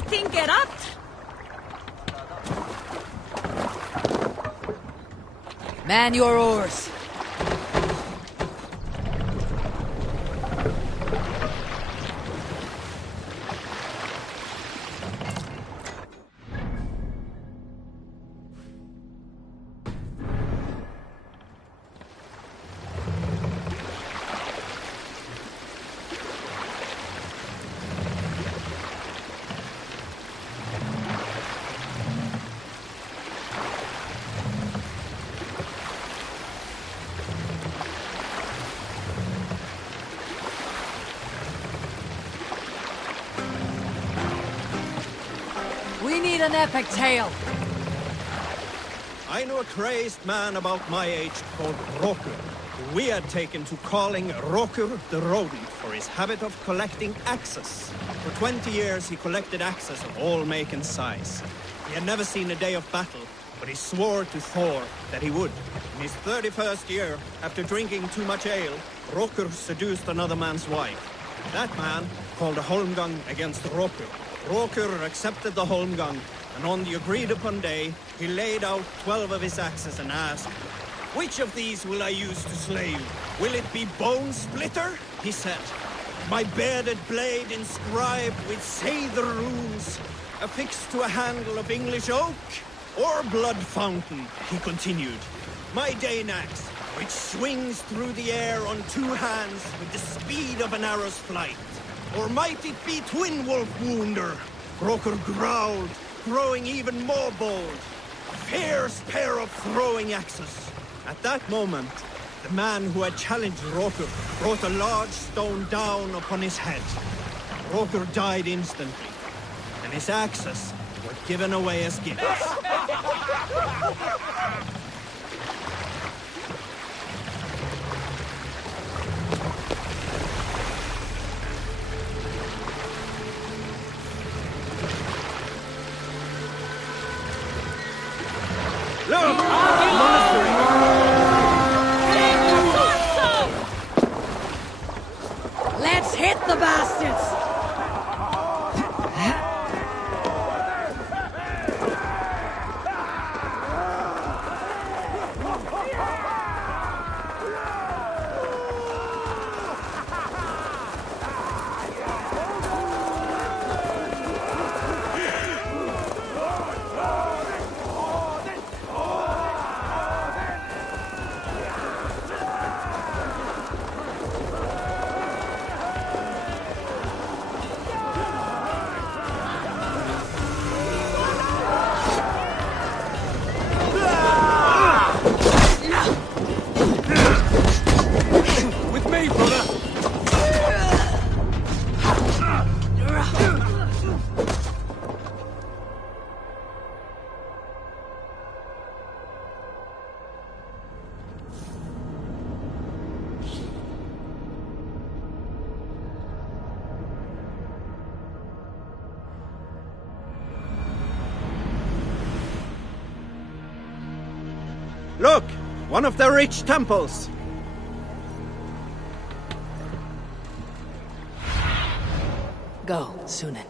fighting get up? Man your oars. We need an epic tale. I know a crazed man about my age called Rokur, who we had taken to calling Rokur the Rodent for his habit of collecting axes. For 20 years he collected axes of all make and size. He had never seen a day of battle, but he swore to Thor that he would. In his 31st year, after drinking too much ale, Rokur seduced another man's wife. That man called a holmgang against Rokur. Rokur accepted the holmgang, and on the agreed-upon day, he laid out 12 of his axes and asked, "Which of these will I use to slay you? Will it be Bone Splitter?" he said. "My bearded blade inscribed with Seidr runes, affixed to a handle of English oak? Or Blood Fountain?" he continued. "My Dane axe, which swings through the air on 2 hands with the speed of an arrow's flight? Or might it be Twin Wolf Wounder?" Rokur growled, growing even more bold. Fierce pair of throwing axes. At that moment, the man who had challenged Rokur brought a large stone down upon his head. Rokur died instantly, and his axes were given away as gifts. Look! Monastery! Let's hit the bastards! Look! One of the rich temples! Go, Sunan.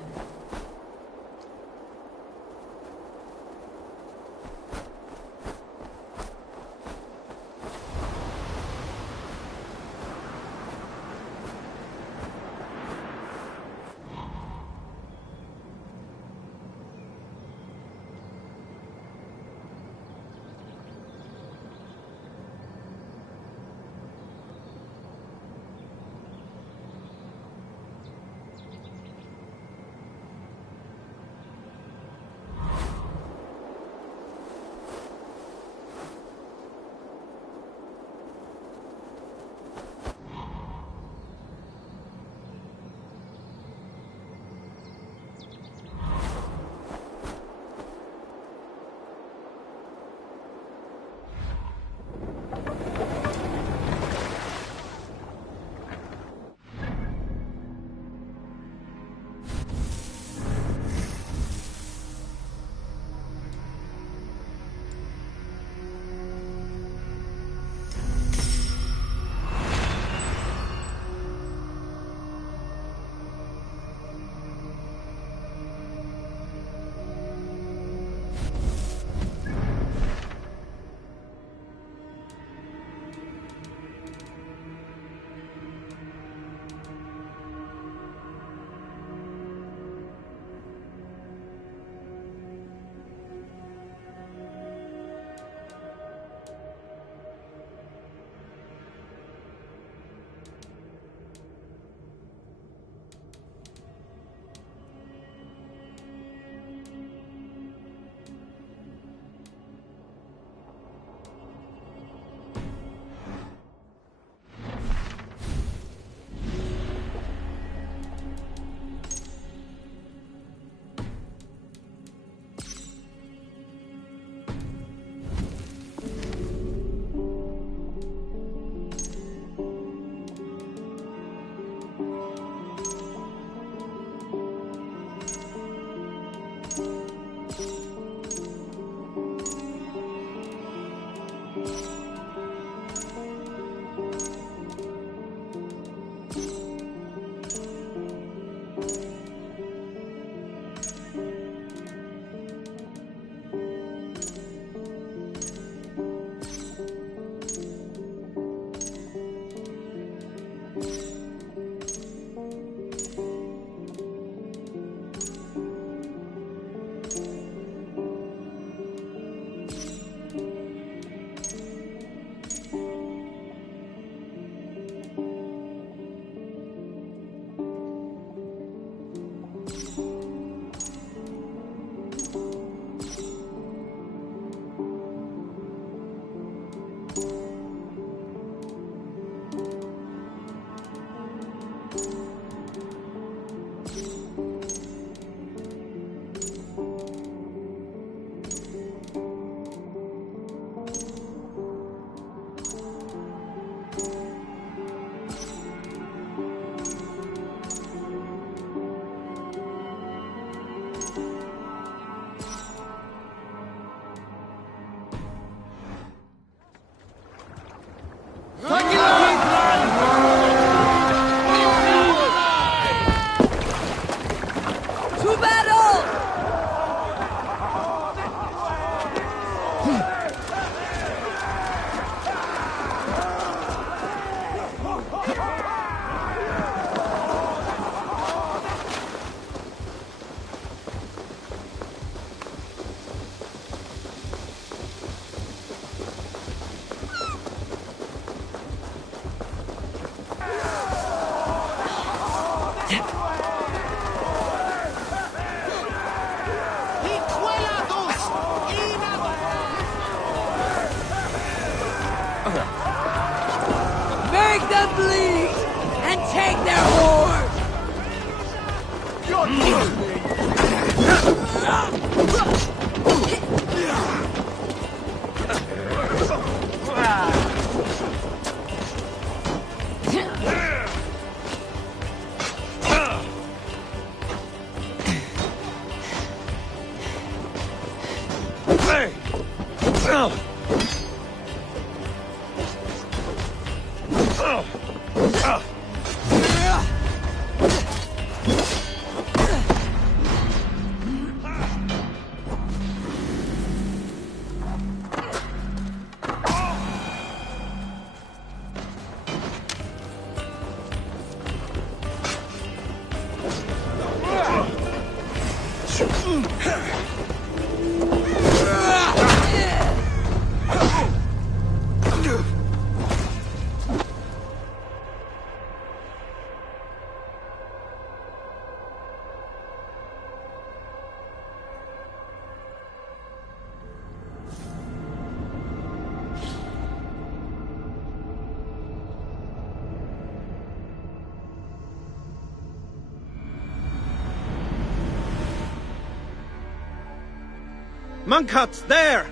Monk huts, there!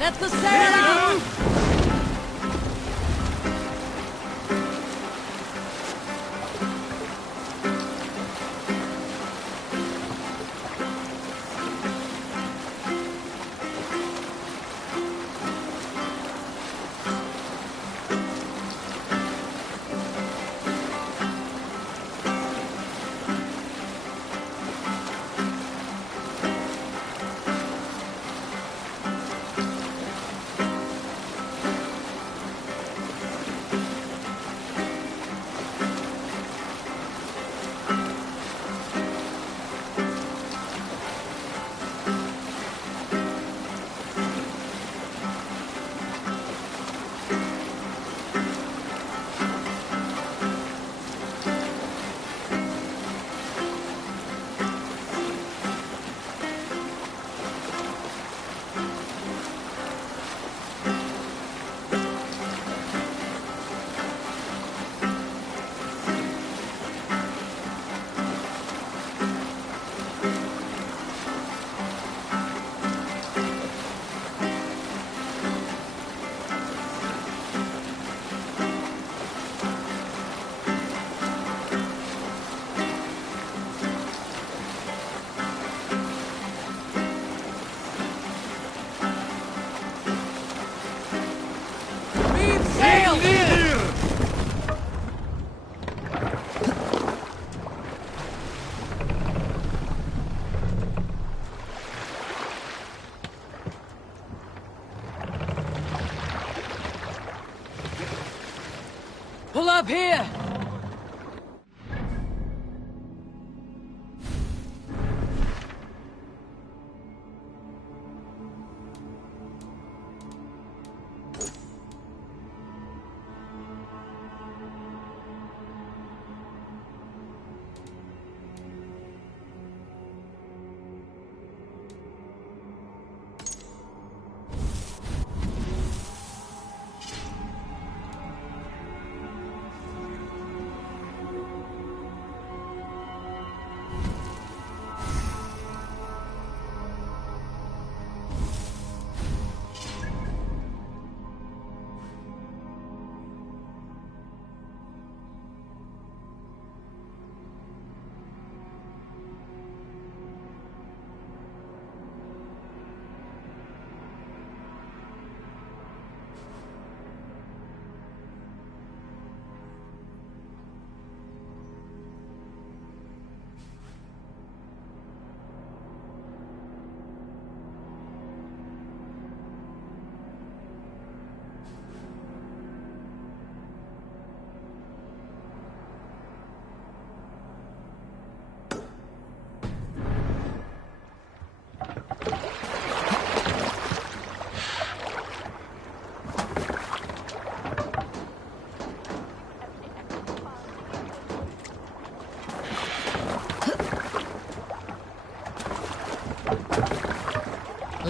Let the sail out! Pull up here!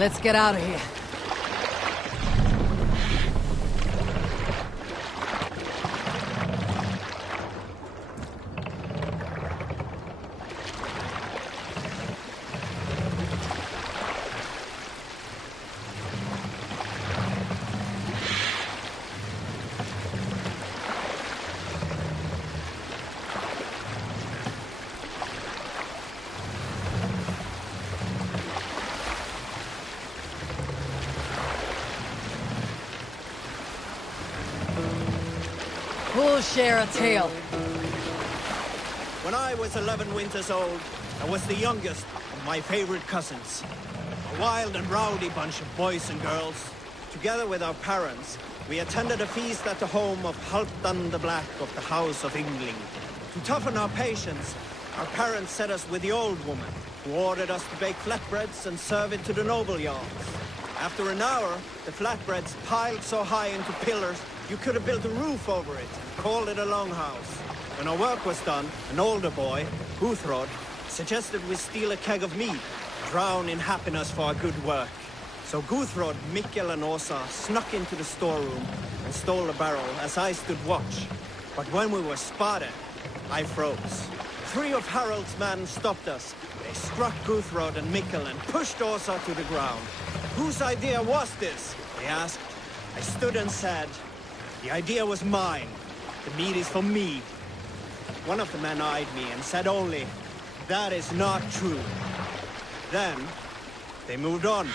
Let's get out of here. Who'll share a tale? When I was 11 winters old, I was the youngest of my favorite cousins. A wild and rowdy bunch of boys and girls. Together with our parents, we attended a feast at the home of Halfdan the Black of the House of Yngling. To toughen our patience, our parents set us with the old woman, who ordered us to bake flatbreads and serve it to the noble jarls. After an hour, the flatbreads piled so high into pillars, you could have built a roof over it and called it a longhouse. When our work was done, an older boy, Guthrod, suggested we steal a keg of mead, drown in happiness for our good work. So Guthrod, Mikkel and Åsa snuck into the storeroom and stole a barrel as I stood watch. But when we were spotted, I froze. 3 of Harald's men stopped us. They struck Guthrod and Mikkel and pushed Åsa to the ground. Whose idea was this? They asked. I stood and said, the idea was mine. The meat is for me. One of the men eyed me and said only, that is not true. Then, they moved on.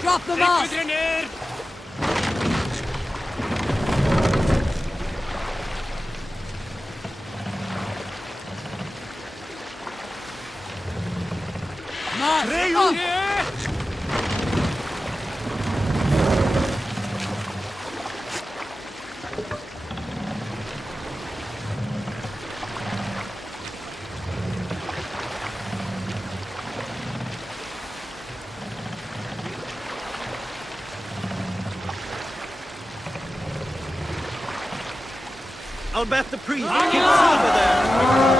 Drop the mask! I'll bet the priest keeps silver there.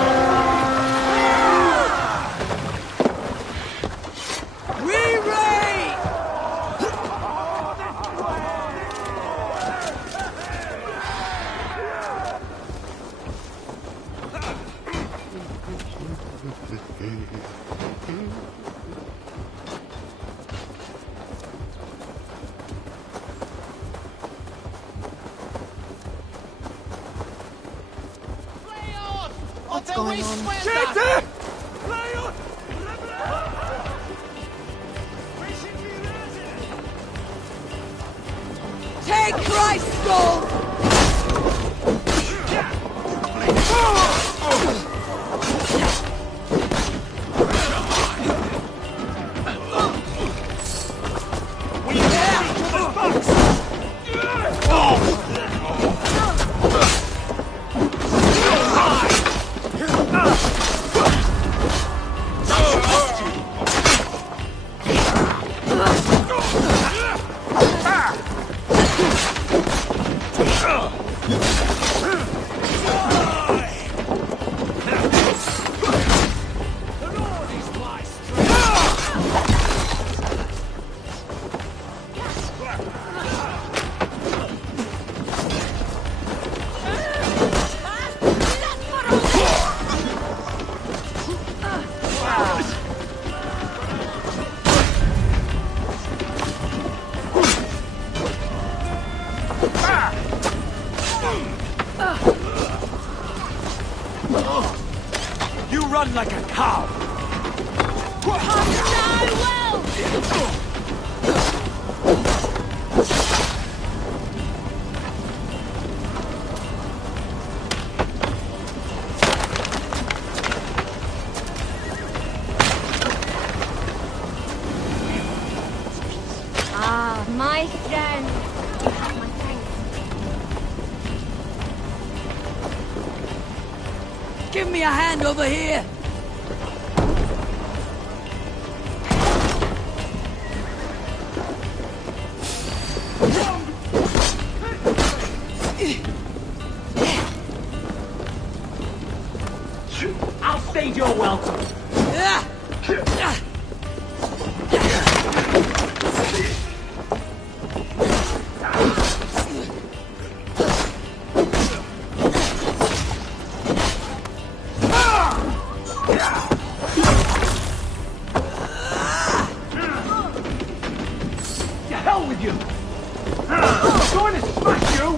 What's going on? Take Christ's gold! run like a cow! Ah, my friend. You have my thanks. Give me a hand over here! I'll stage your welcome! To hell with you! I'm going to smash you!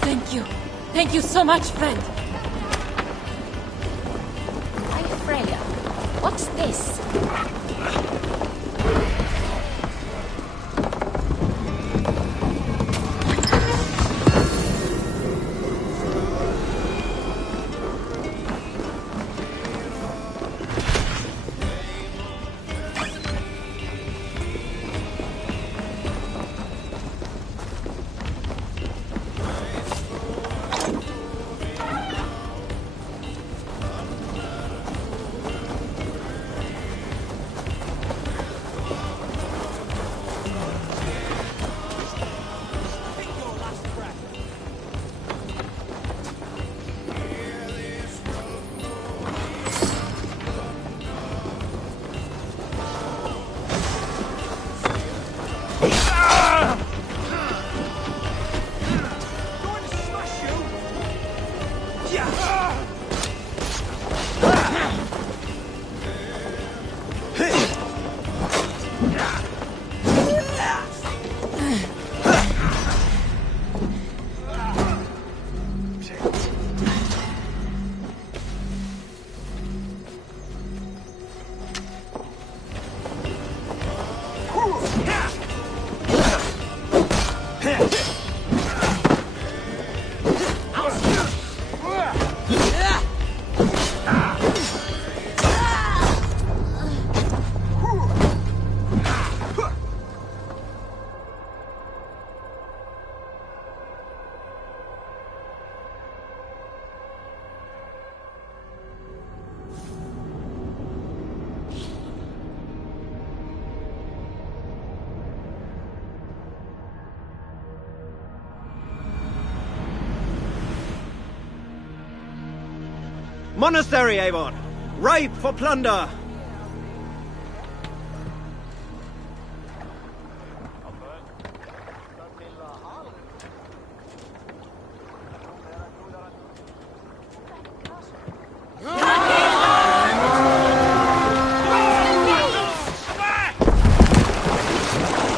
Thank you. Thank you so much, friend. Hi, Freya. What's this? Monastery, Avon! Ripe for plunder!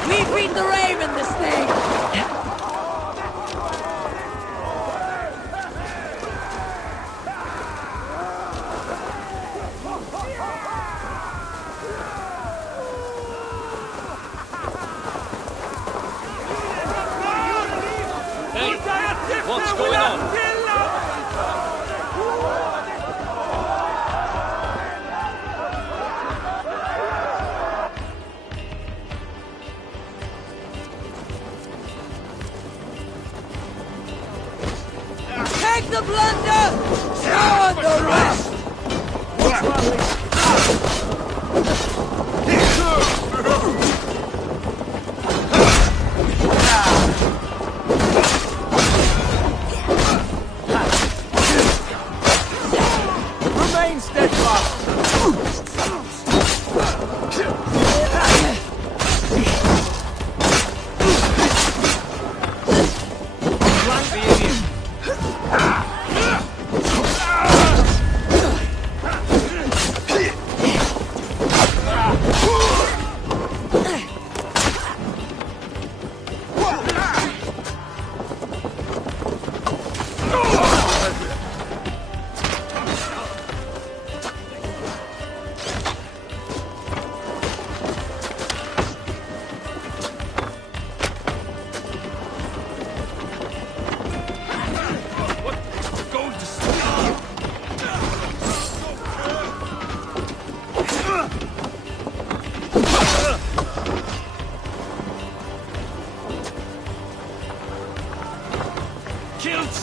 We beat the Raven this thing! What's going on? Take the plunder! Show the rest! Remain steadfast! Flank the Indian!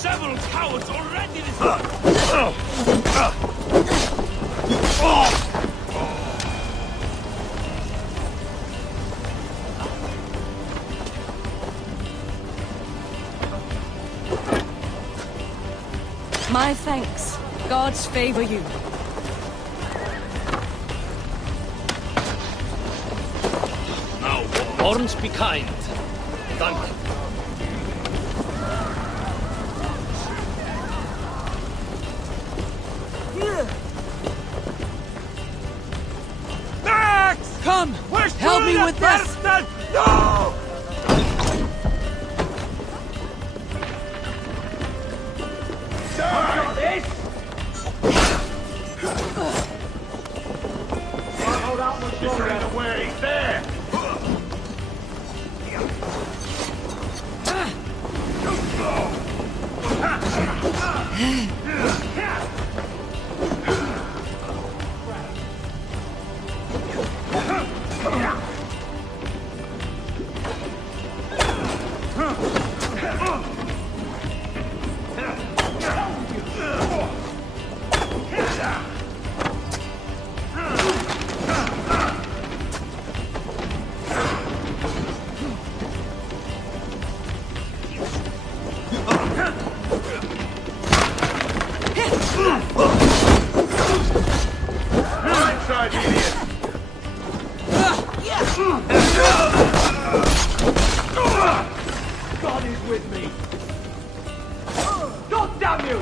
several cowards already this My thanks. Gods favor you. Now, horns be kind. Thank you. Max! Come! We're Help me with this! bastard! No! Got this? Hold out much longer. Get the way. There! God is with me. God damn you!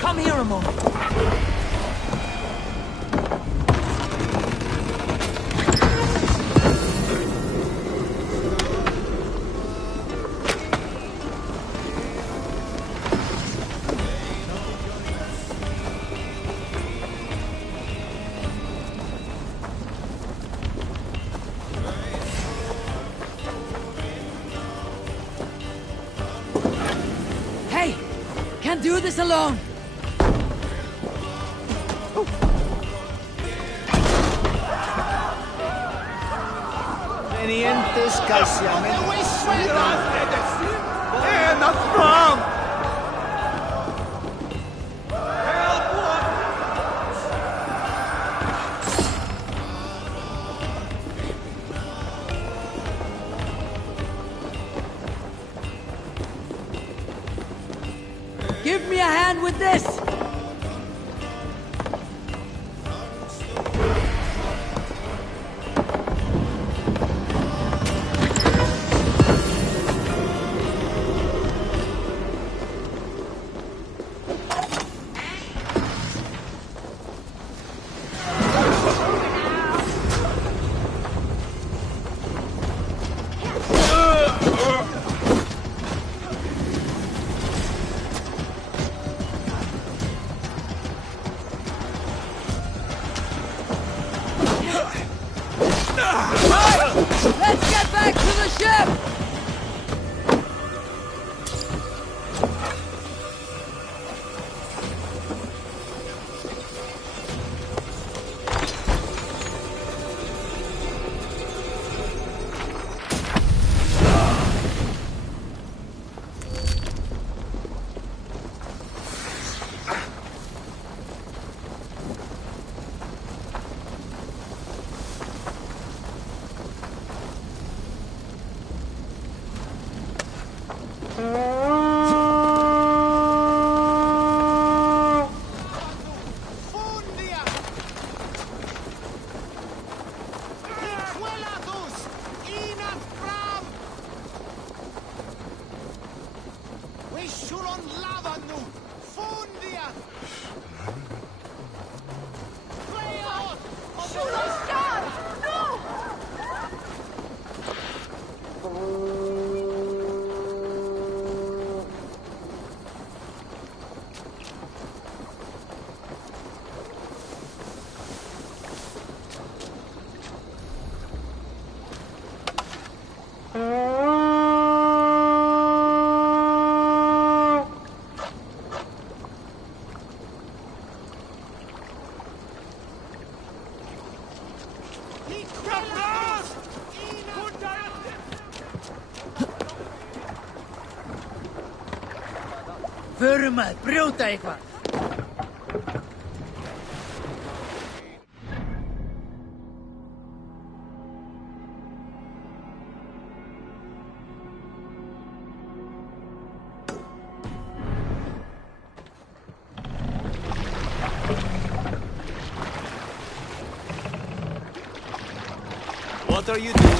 Come here a moment. Hey! Can't do this alone! Venientes calciamente. And the front! Give me a hand with this! Förum maður, brjóta eitthvað! What are you doing?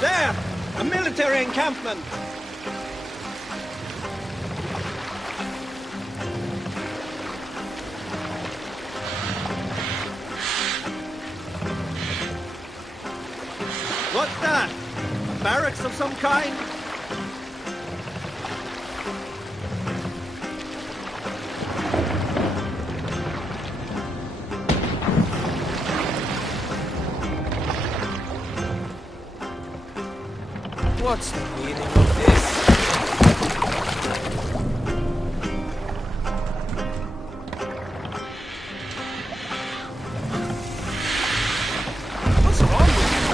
There! A military encampment! What's that? Barracks of some kind? What's the meaning of this? What's wrong with you?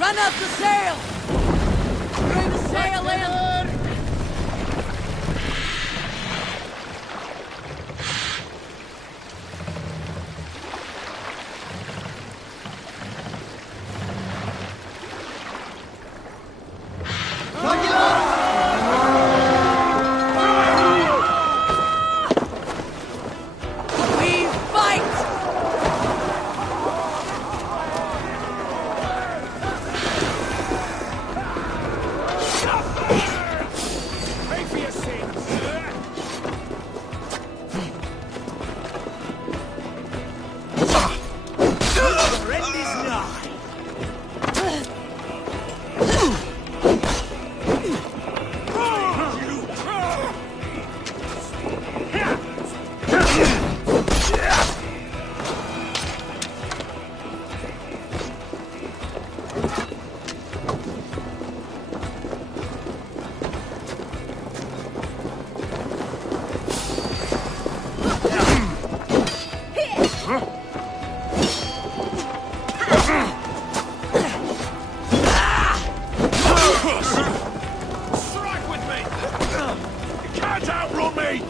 Run up the sail! Bring the sail in! Strike with me! You can't outrun me!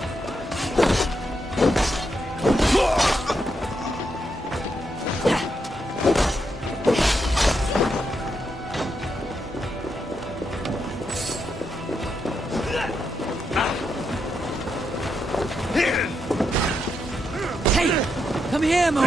Hey, come here, Mo.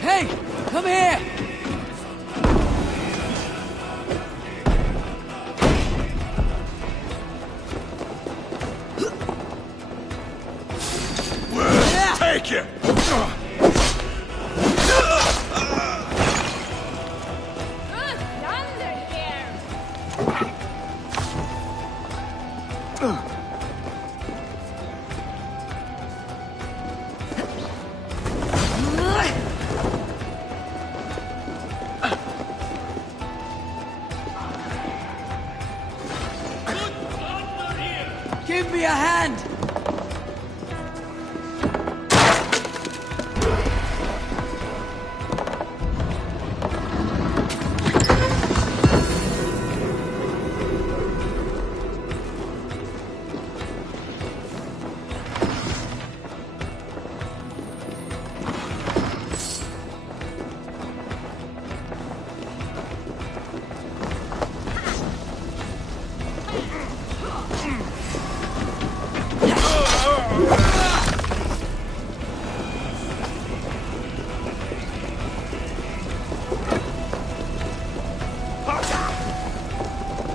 Hey, come here. Take you! Thunder here! Give me a hand.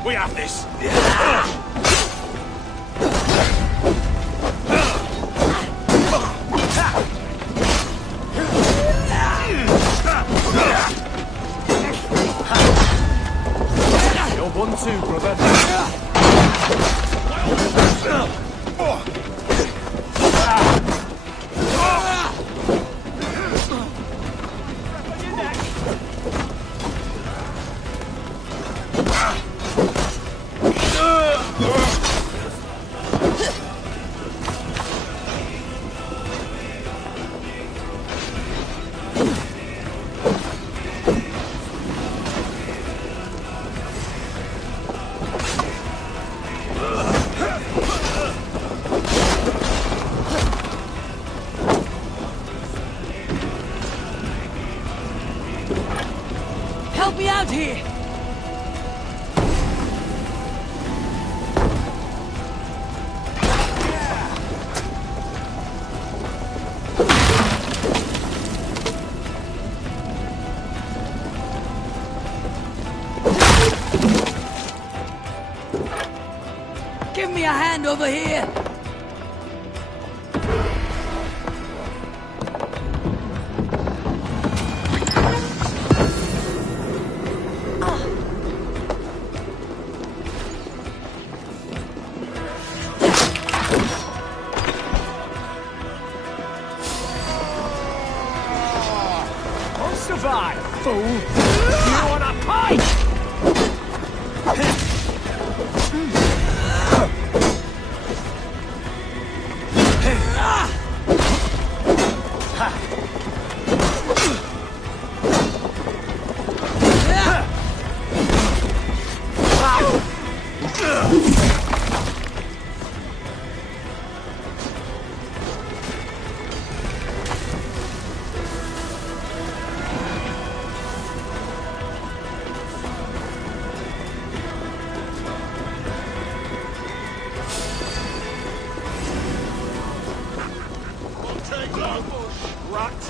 We have this! You're one too, brother. Help me out here. Give me a hand over here. I'll survive, fool! You want a fight? Rat!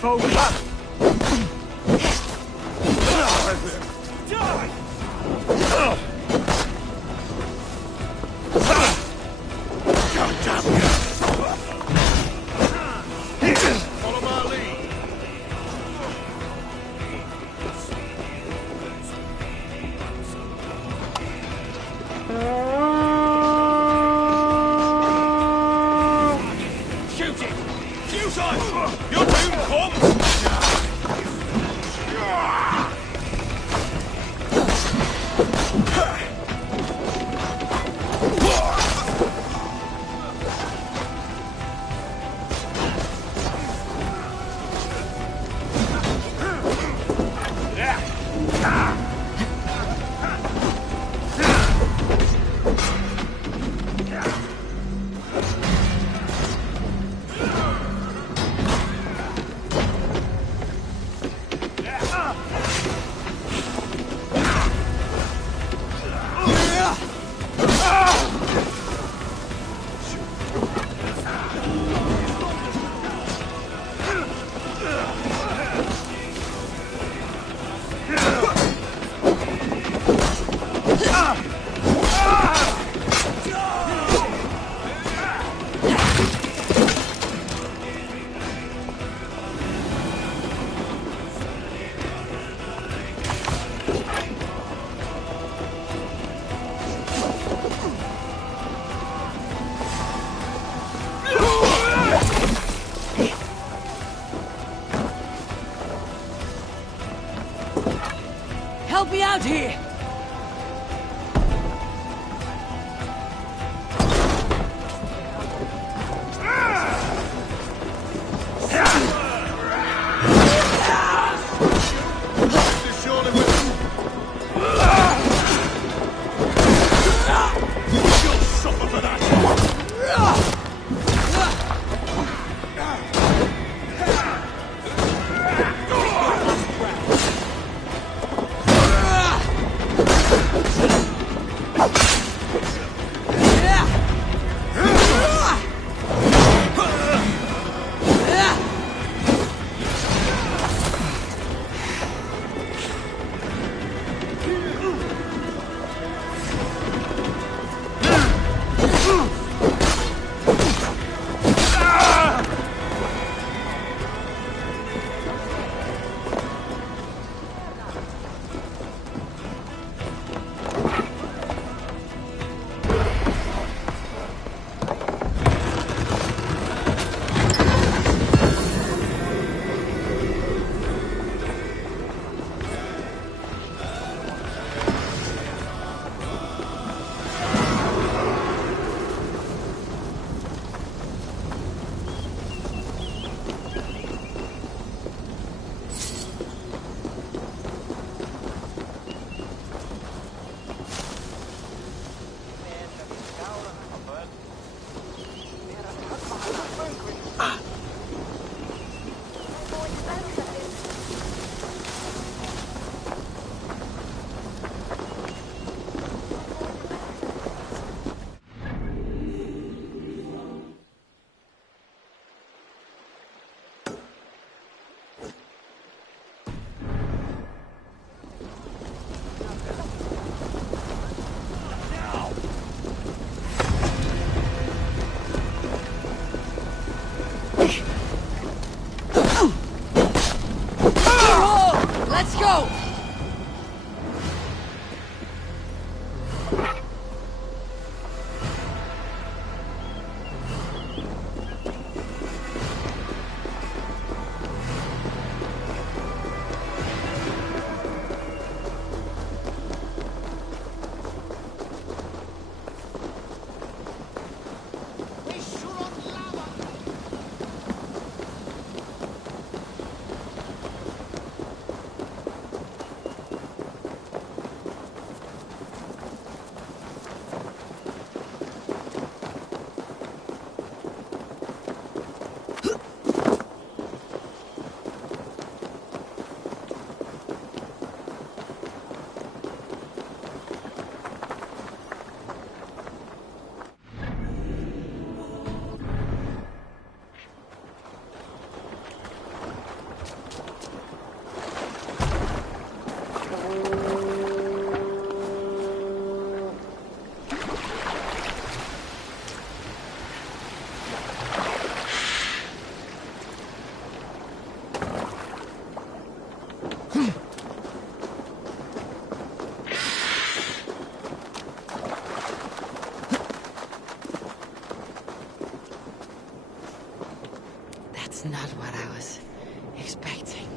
Focus! Follow my lead! Shoot it! Shoot us! Your doom comes! Help me out here! Let's go! That's not what I was expecting.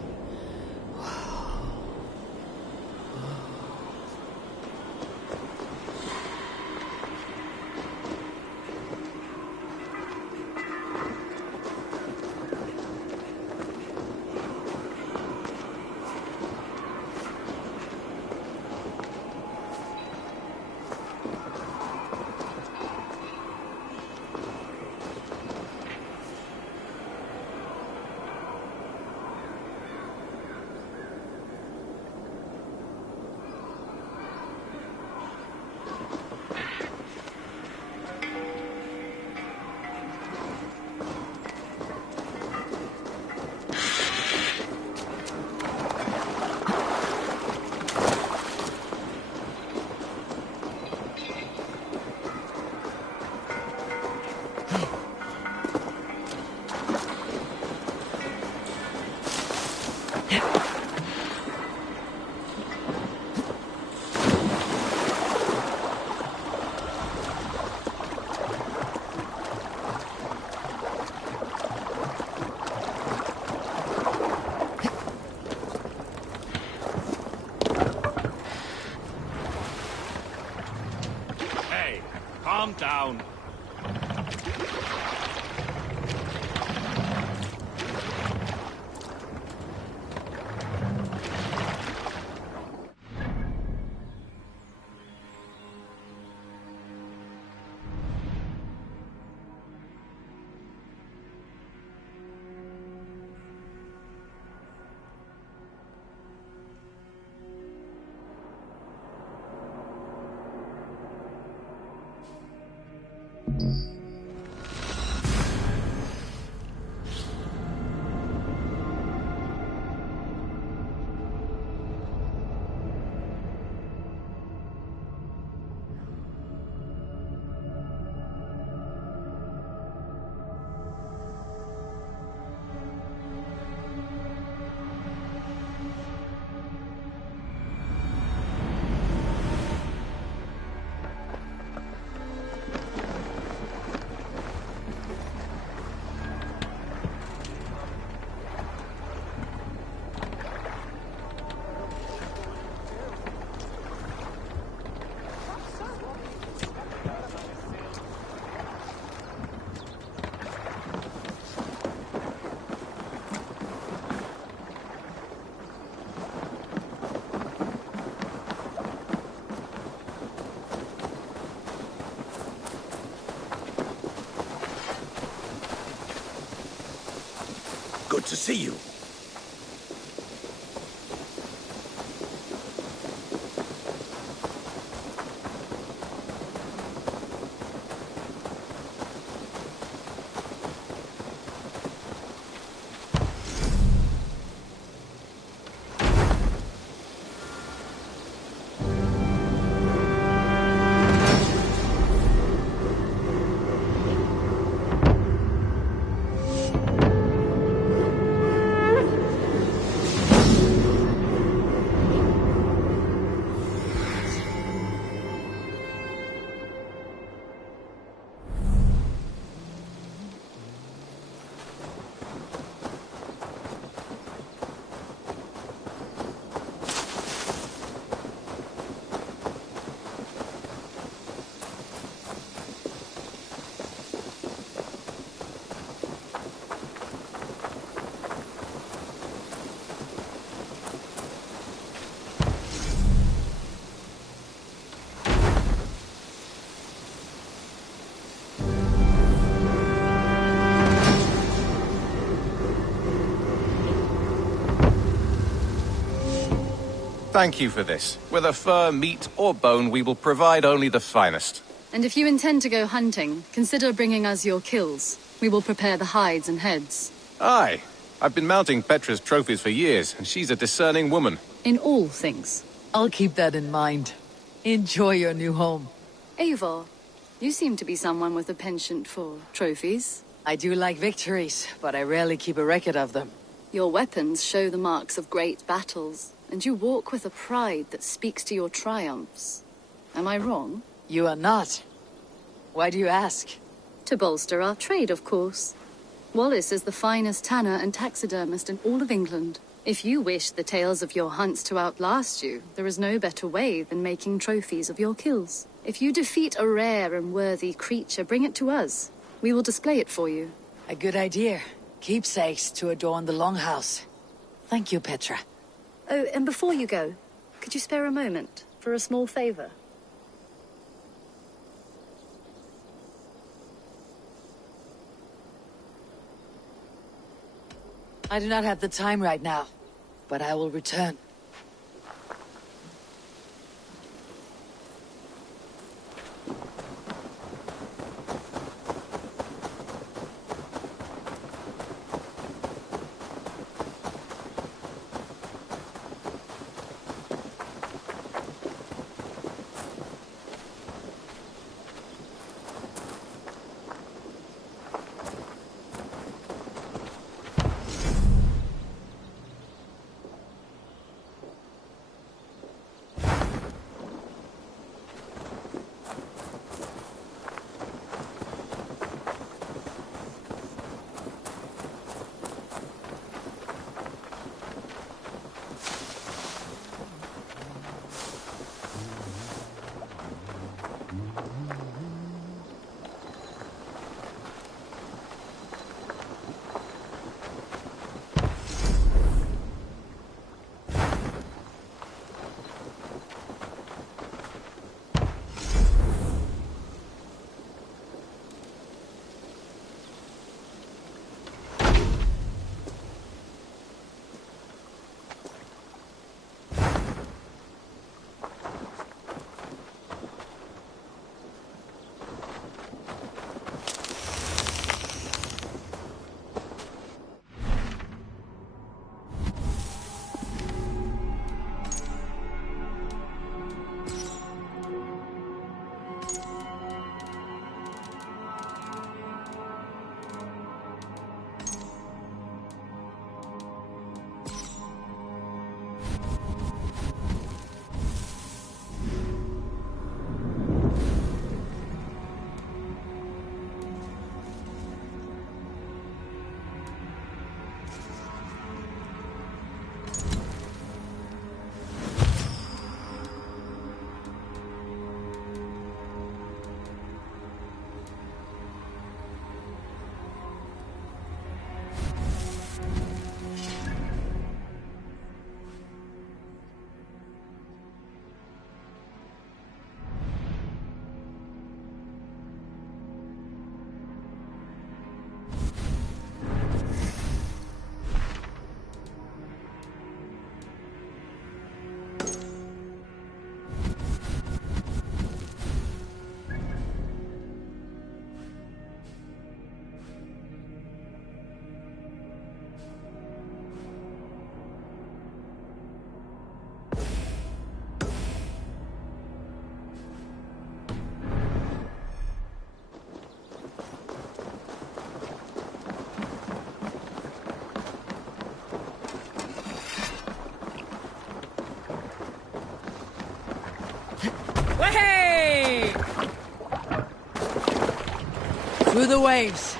down. Good to see you. Thank you for this. Whether fur, meat, or bone, we will provide only the finest. And if you intend to go hunting, consider bringing us your kills. We will prepare the hides and heads. Aye. I've been mounting Petra's trophies for years, and she's a discerning woman. In all things. I'll keep that in mind. Enjoy your new home. Eivor, you seem to be someone with a penchant for trophies. I do like victories, but I rarely keep a record of them. Your weapons show the marks of great battles, and you walk with a pride that speaks to your triumphs. Am I wrong? You are not. Why do you ask? To bolster our trade, of course. Wallace is the finest tanner and taxidermist in all of England. If you wish the tales of your hunts to outlast you, there is no better way than making trophies of your kills. If you defeat a rare and worthy creature, bring it to us. We will display it for you. A good idea. Keepsakes to adorn the longhouse. Thank you, Petra. Oh, and before you go, could you spare a moment for a small favor? I do not have the time right now, but I will return. the waves.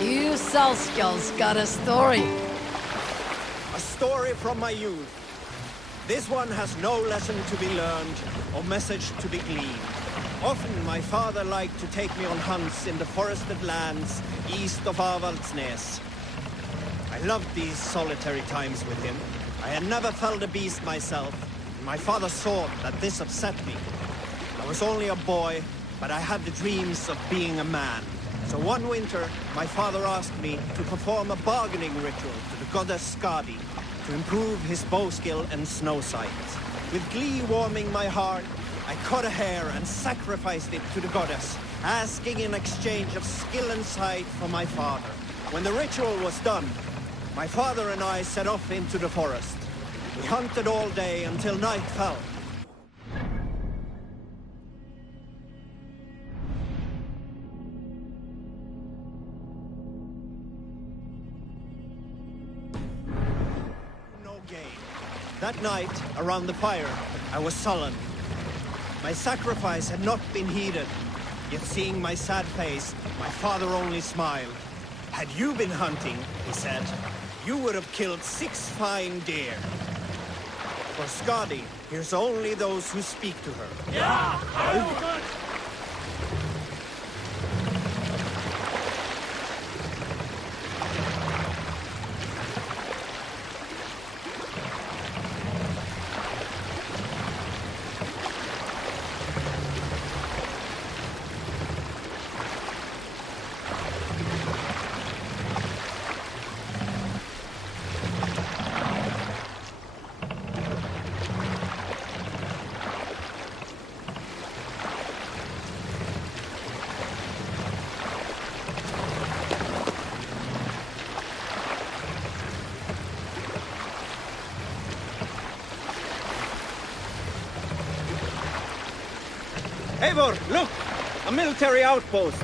You Salskulls got a story. A story from my youth. This one has no lesson to be learned or message to be gleaned. Often my father liked to take me on hunts in the forested lands east of Avaldsnes. I loved these solitary times with him. I had never felled a beast myself, and my father saw that this upset me. I was only a boy, but I had the dreams of being a man. So one winter, my father asked me to perform a bargaining ritual to the goddess Skadi to improve his bow skill and snow sight. With glee warming my heart, I cut a hare and sacrificed it to the goddess, asking in exchange of skill and sight from my father. When the ritual was done, my father and I set off into the forest. We hunted all day until night fell. That night, around the fire, I was sullen. My sacrifice had not been heeded. Yet seeing my sad face, my father only smiled. Had you been hunting, he said, you would have killed 6 fine deer. For Skadi, here's only those who speak to her. Yeah! Eivor, look! A military outpost!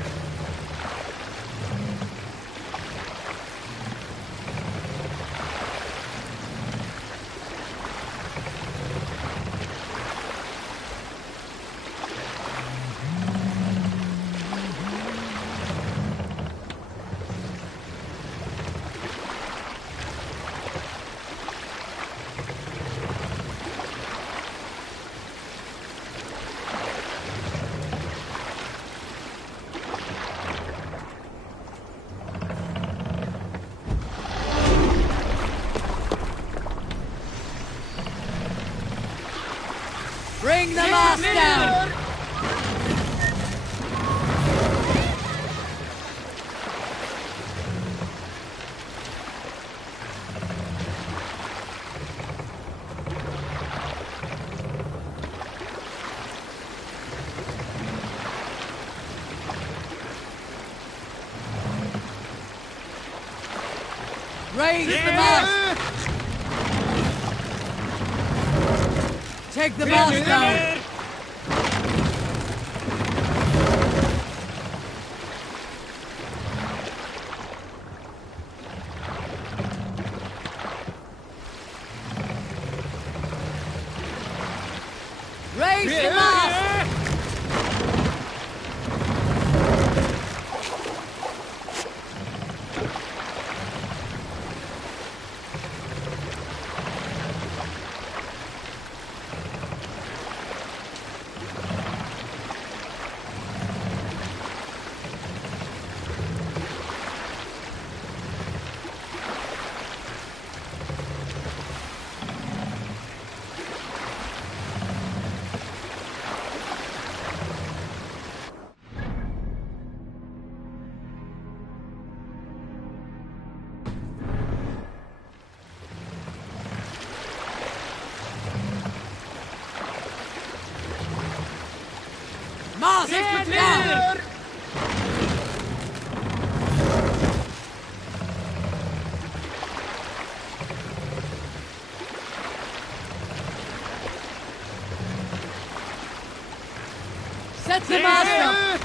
Bring the mast down! Raise the mast! Take the mast down! Raise the mast! Mast down! Set the mast up!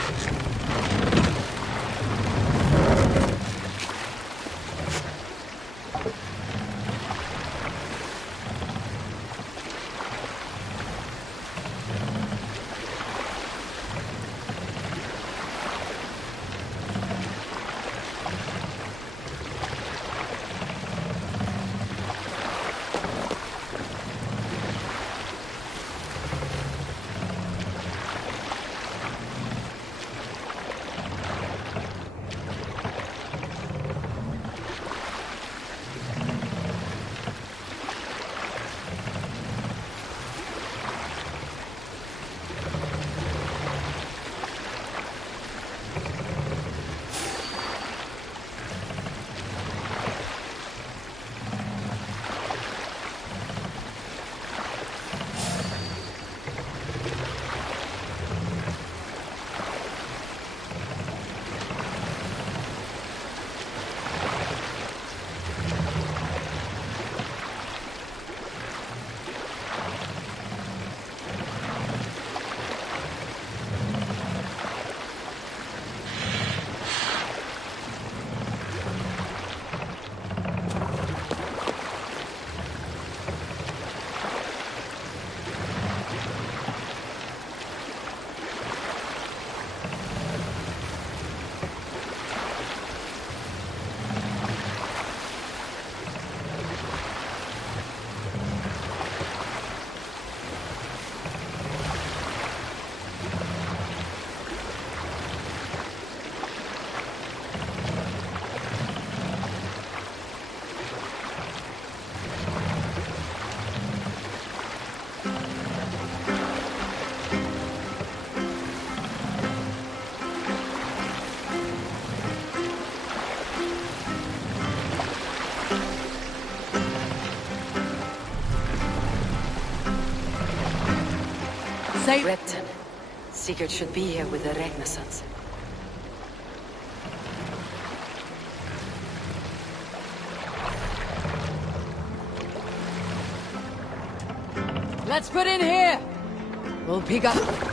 Say Repton. Sigurd should be here with the Renaissance. let's put in here! We'll pick up...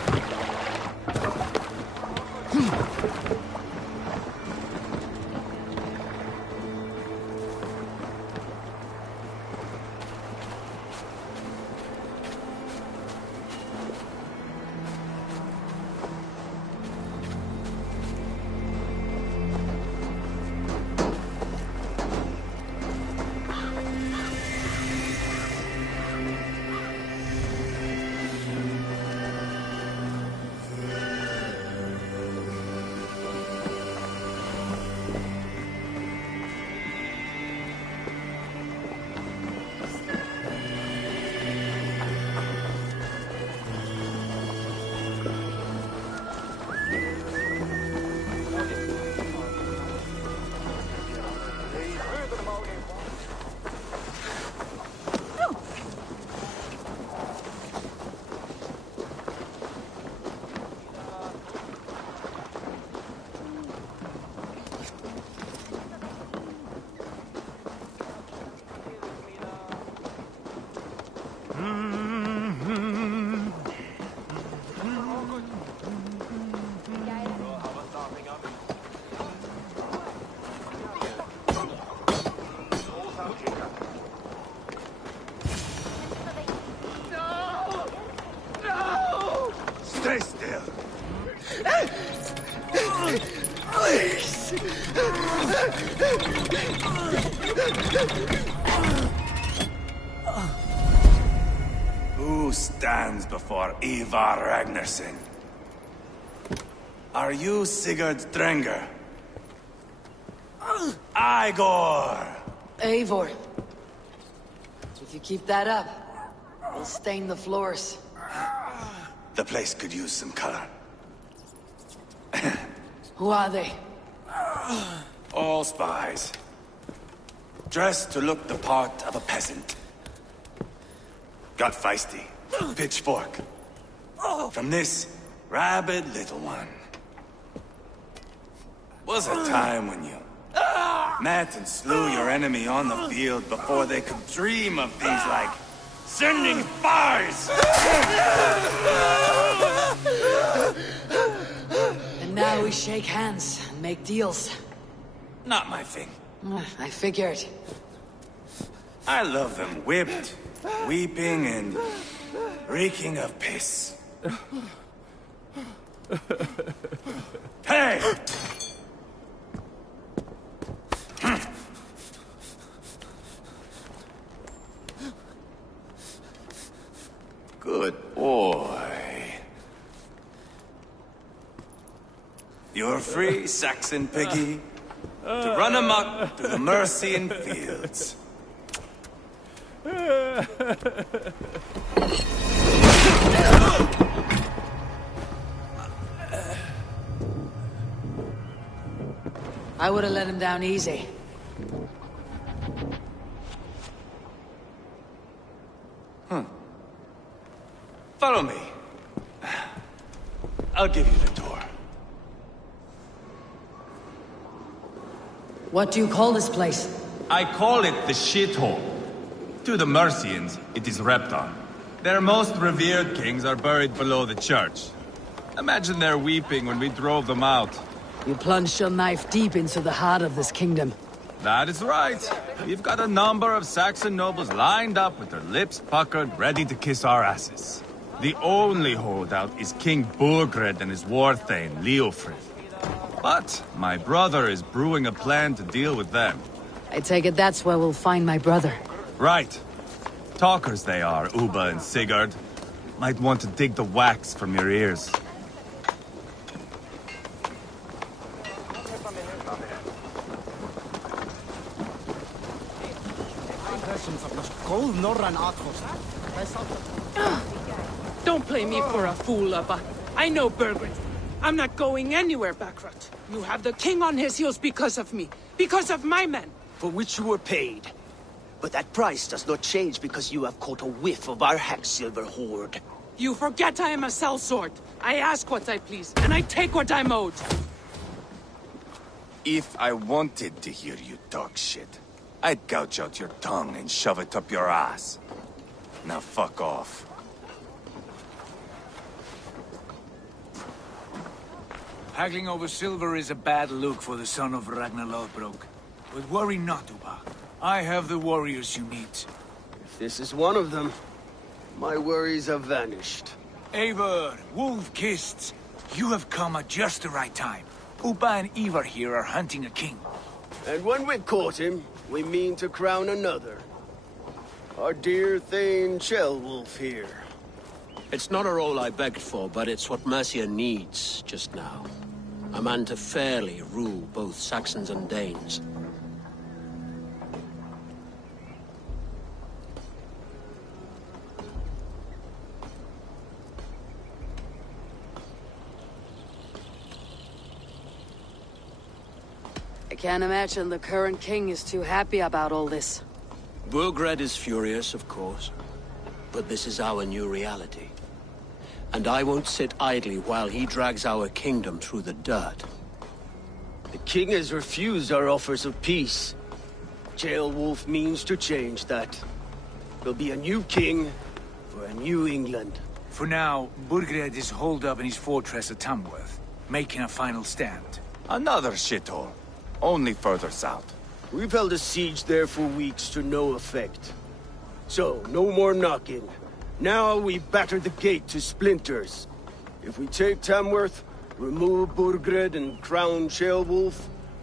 Stay still. Who stands before Ivar Ragnarsson? Are you Sigurd Drenger? Igor! Eivor. If you keep that up, we'll stain the floors. The place could use some color. Who are they? All spies. Dressed to look the part of a peasant. Got feisty. Pitchfork. From this, rabid little one. Was a time when you met and slew your enemy on the field before they could dream of things like sending spies! And now we shake hands and make deals. Not my thing. I figured. I love them whipped, weeping, and reeking of piss. Hey! Good boy. You're free, Saxon piggy, to run amok through the Mercian fields. I would have let him down easy. Follow me. I'll give you the tour. What do you call this place? I call it the shithole. To the Mercians, it is Repton. Their most revered kings are buried below the church. Imagine their weeping when we drove them out. You plunged your knife deep into the heart of this kingdom. That is right. We've got a number of Saxon nobles lined up with their lips puckered, ready to kiss our asses. The only holdout is King Burgred and his war thane, Leofrid. But my brother is brewing a plan to deal with them. I take it that's where we'll find my brother. Right. Talkers they are, Uba and Sigurd. Might want to dig the wax from your ears. Don't play me for a fool, Abba. I know Burgred. I'm not going anywhere, Backrot. You have the king on his heels because of me. Because of my men. For which you were paid. But that price does not change because you have caught a whiff of our Hacksilver hoard. You forget I am a sellsword. I ask what I please, and I take what I'm owed. If I wanted to hear you talk shit, I'd gouge out your tongue and shove it up your ass. Now fuck off. Haggling over silver is a bad look for the son of Ragnar Lothbrok. But worry not, Uba. I have the warriors you need. If this is one of them, my worries have vanished. Eivor, Wolf-Kissed, you have come at just the right time. Uba and Ivar here are hunting a king. And when we've caught him, we mean to crown another. Our dear Thane Ceolwulf here. It's not a role I begged for, but it's what Mercia needs just now. A man to fairly rule both Saxons and Danes. I can't imagine the current king is too happy about all this. Burgred is furious, of course. But this is our new reality. And I won't sit idly while he drags our kingdom through the dirt. The king has refused our offers of peace. Ceolwulf means to change that. There'll be a new king for a new England. For now, Burgred is holed up in his fortress at Tamworth, making a final stand. Another shithole. Only further south. We've held a siege there for weeks to no effect. So, no more knocking. Now we batter the gate to splinters. If we take Tamworth, remove Burgred and crown Ceolwulf,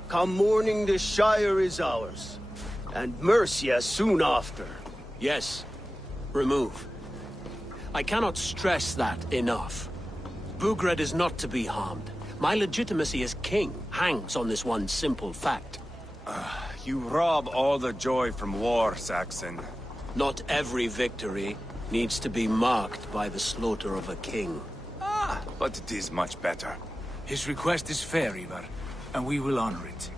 come morning the Shire is ours. And Mercia soon after. Yes, remove. I cannot stress that enough. Burgred is not to be harmed. My legitimacy as king hangs on this one simple fact. You rob all the joy from war, Saxon. Not every victory needs to be marked by the slaughter of a king. But it is much better. His request is fair, Ivar, and we will honor it.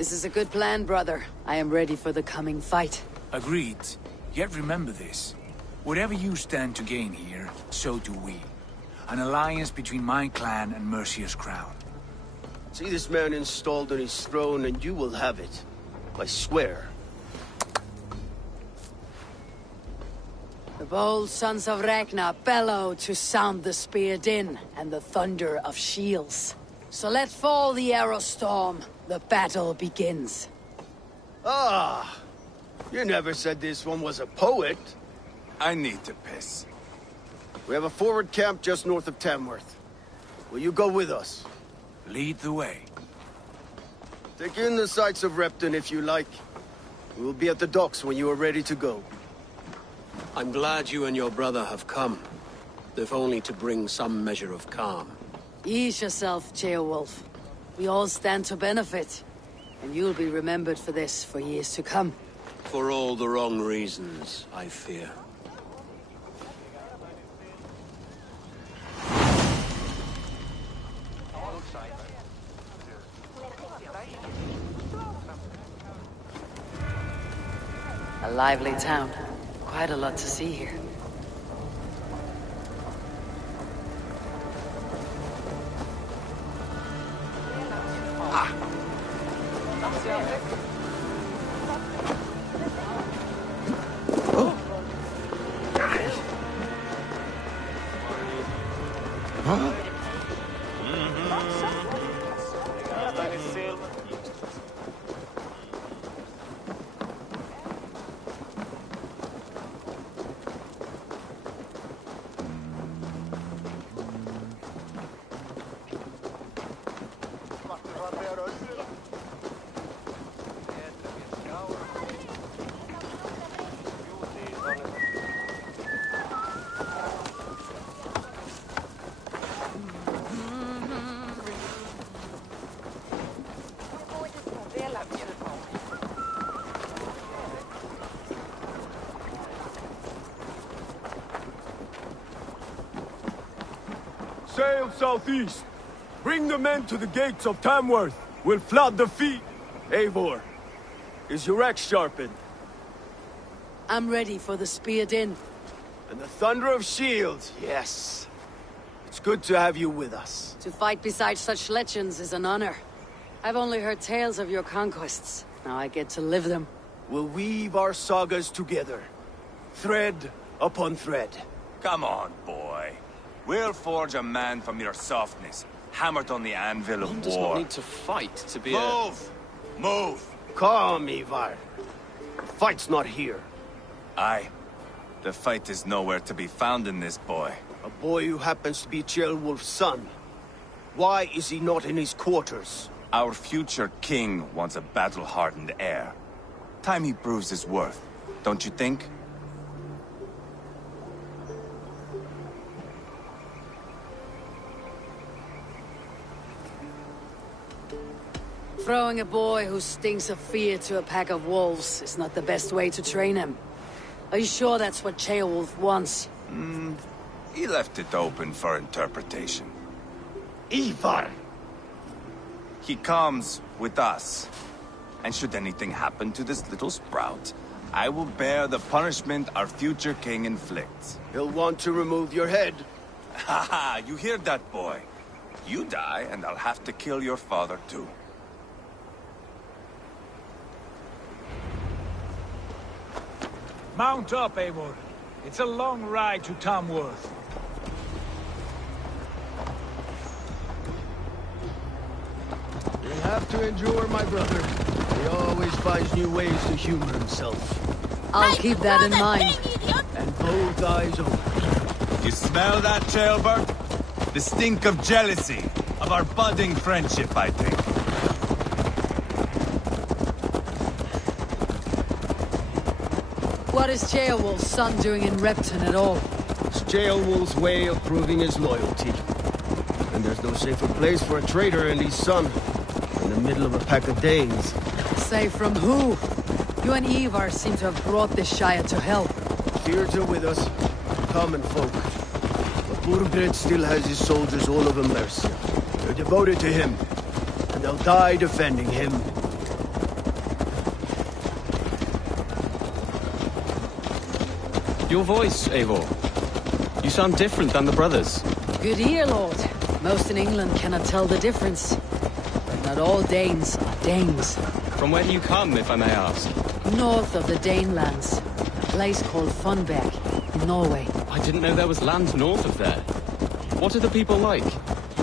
This is a good plan, brother. I am ready for the coming fight. Agreed. Yet remember this. Whatever you stand to gain here, so do we. An alliance between my clan and Mercia's crown. See this man installed on his throne and you will have it. I swear. The bold sons of Ragnar bellow to sound the spear din and the thunder of shields. So let fall the arrow storm. The battle begins. Ah! You never said this one was a poet. I need to piss. We have a forward camp just north of Tamworth. Will you go with us? Lead the way. Take in the sights of Repton if you like. We will be at the docks when you are ready to go. I'm glad you and your brother have come, if only to bring some measure of calm. Ease yourself, Ceolwulf. We all stand to benefit, and you'll be remembered for this for years to come. For all the wrong reasons, I fear. A lively town. Quite a lot to see here. Sail southeast. Bring the men to the gates of Tamworth. We'll flood the feet. Eivor, is your axe sharpened? I'm ready for the spear din. And the thunder of shields, yes. It's good to have you with us. To fight beside such legends is an honor. I've only heard tales of your conquests. Now I get to live them. We'll weave our sagas together. Thread upon thread. Come on, boy. We'll forge a man from your softness, hammered on the anvil of One war. does not need to fight to be Move! Move! Calm, Ivar. The fight's not here. Aye. The fight is nowhere to be found in this boy. A boy who happens to be Ceolwulf's son. Why is he not in his quarters? Our future king wants a battle-hardened heir. Time he proves his worth, don't you think? Throwing a boy who stinks of fear to a pack of wolves is not the best way to train him. Are you sure that's what Ceolwulf wants? He left it open for interpretation. Ivar! He comes with us. And should anything happen to this little sprout, I will bear the punishment our future king inflicts. He'll want to remove your head. Ha ha! You hear that, boy? You die, and I'll have to kill your father, too. Mount up, Eivor. It's a long ride to Tamworth. You have to endure, my brother. He always finds new ways to humor himself. I'll keep that in mind. And both eyes open. You smell that, Ceolbert? The stink of jealousy, of our budding friendship, I think. What is Ceolwulf's son doing in Repton at all? It's Ceolwulf's way of proving his loyalty. And there's no safer place for a traitor and his son in the middle of a pack of Danes. Safe from who? You and Ivar seem to have brought this Shire to hell. Fears are with us, common folk. But Burgred still has his soldiers all over Mercia. They're devoted to him, and they'll die defending him. Your voice, Eivor. You sound different than the brothers. Good ear, Lord. Most in England cannot tell the difference. But not all Danes are Danes. From where do you come, if I may ask? North of the Danelands. A place called Funberg, in Norway. I didn't know there was land north of there. What are the people like?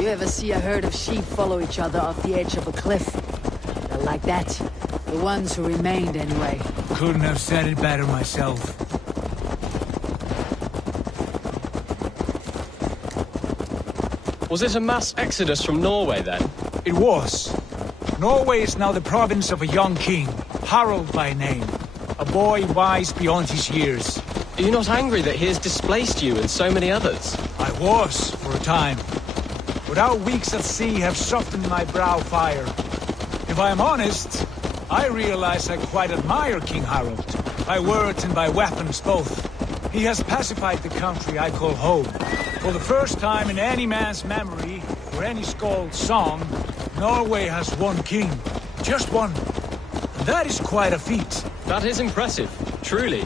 You ever see a herd of sheep follow each other off the edge of a cliff? They're like that. The ones who remained, anyway. Couldn't have said it better myself. Was it a mass exodus from Norway, then? It was. Norway is now the province of a young king, Harald by name. A boy wise beyond his years. Are you not angry that he has displaced you and so many others? I was, for a time. But our weeks at sea have softened my brow fire. If I am honest, I realize I quite admire King Harald. By words and by weapons both. He has pacified the country I call home. For the first time in any man's memory, or any skald's song, Norway has one king. Just one. And that is quite a feat. That is impressive, truly.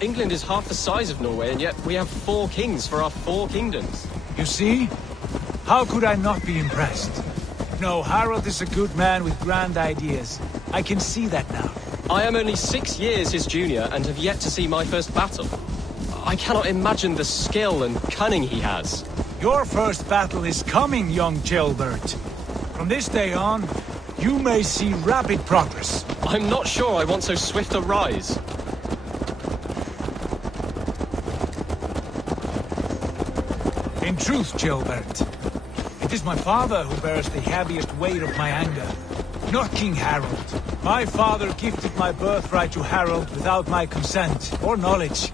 England is half the size of Norway, and yet we have 4 kings for our 4 kingdoms. You see? How could I not be impressed? No, Harald is a good man with grand ideas. I can see that now. I am only 6 years his junior and have yet to see my first battle. I cannot imagine the skill and cunning he has. Your first battle is coming, young jailbird. From this day on, you may see rapid progress. I'm not sure I want so swift a rise. In truth, jailbird, it is my father who bears the heaviest weight of my anger, not King Harald. My father gifted my birthright to Harald without my consent or knowledge.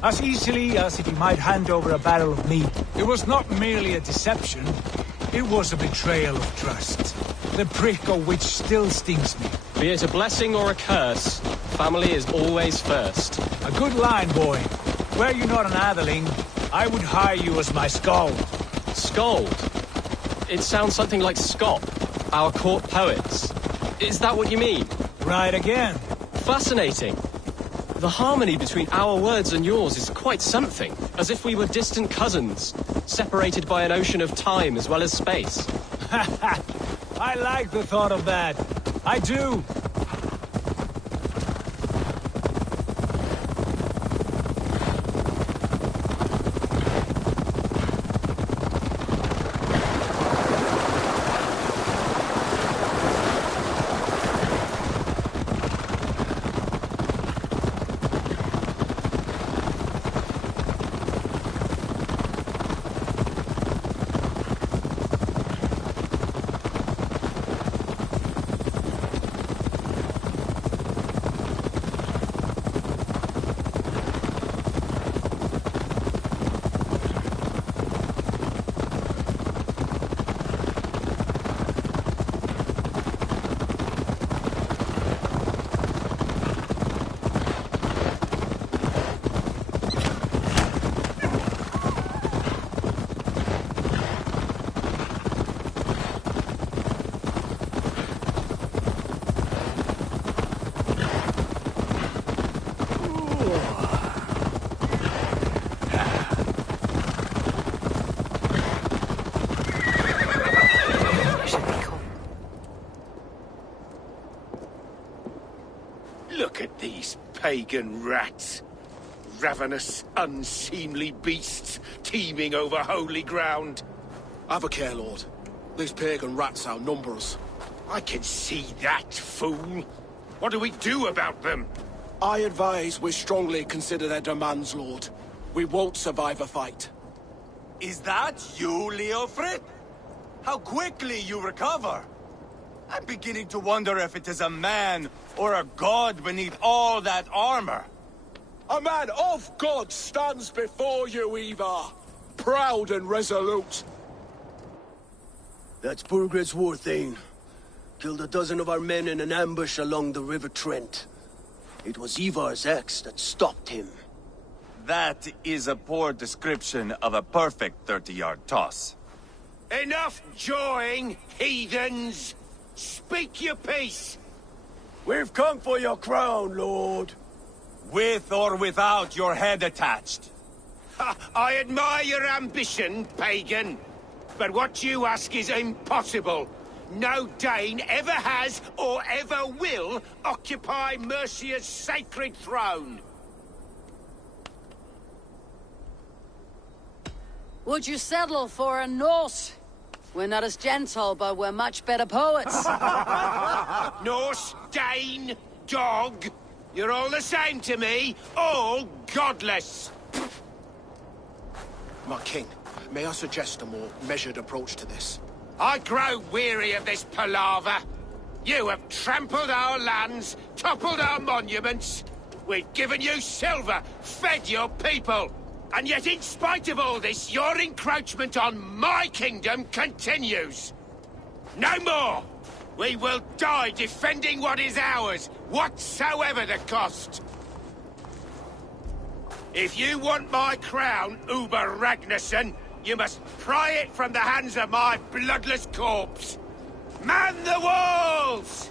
As easily as if he might hand over a barrel of meat. It was not merely a deception, it was a betrayal of trust. The prick of which still stings me. Be it a blessing or a curse, family is always first. A good line, boy. Were you not an atheling, I would hire you as my skald. Skald? It sounds something like Scott, our court poets. Is that what you mean? Right again. Fascinating. The harmony between our words and yours is quite something. As if we were distant cousins, separated by an ocean of time as well as space. I like the thought of that. I do. Look at these pagan rats. Ravenous, unseemly beasts teeming over holy ground. Have a care, Lord. These pagan rats outnumber us. I can see that, fool. What do we do about them? I advise we strongly consider their demands, Lord. We won't survive a fight. Is that you, Leofrid? How quickly you recover! I'm beginning to wonder if it is a man or a god beneath all that armor. A man of God stands before you, Ivar. Proud and resolute. That's Burgred's war thane. Killed a dozen of our men in an ambush along the River Trent. It was Ivar's axe that stopped him. That is a poor description of a perfect 30-yard toss. Enough jawing, heathens! Speak your piece! We've come for your crown, Lord. With or without your head attached. I admire your ambition, pagan. But what you ask is impossible. No Dane ever has or ever will occupy Mercia's sacred throne. Would you settle for a Norse? We're not as gentle, but we're much better poets. Norse, Dane, dog. You're all the same to me. All godless. My king, may I suggest a more measured approach to this? I grow weary of this palaver. You have trampled our lands, toppled our monuments. We've given you silver, fed your people. And yet, in spite of all this, your encroachment on my kingdom continues. No more! We will die defending what is ours, whatsoever the cost. If you want my crown, Uber Ragnarsson, you must pry it from the hands of my bloodless corpse. Man the walls!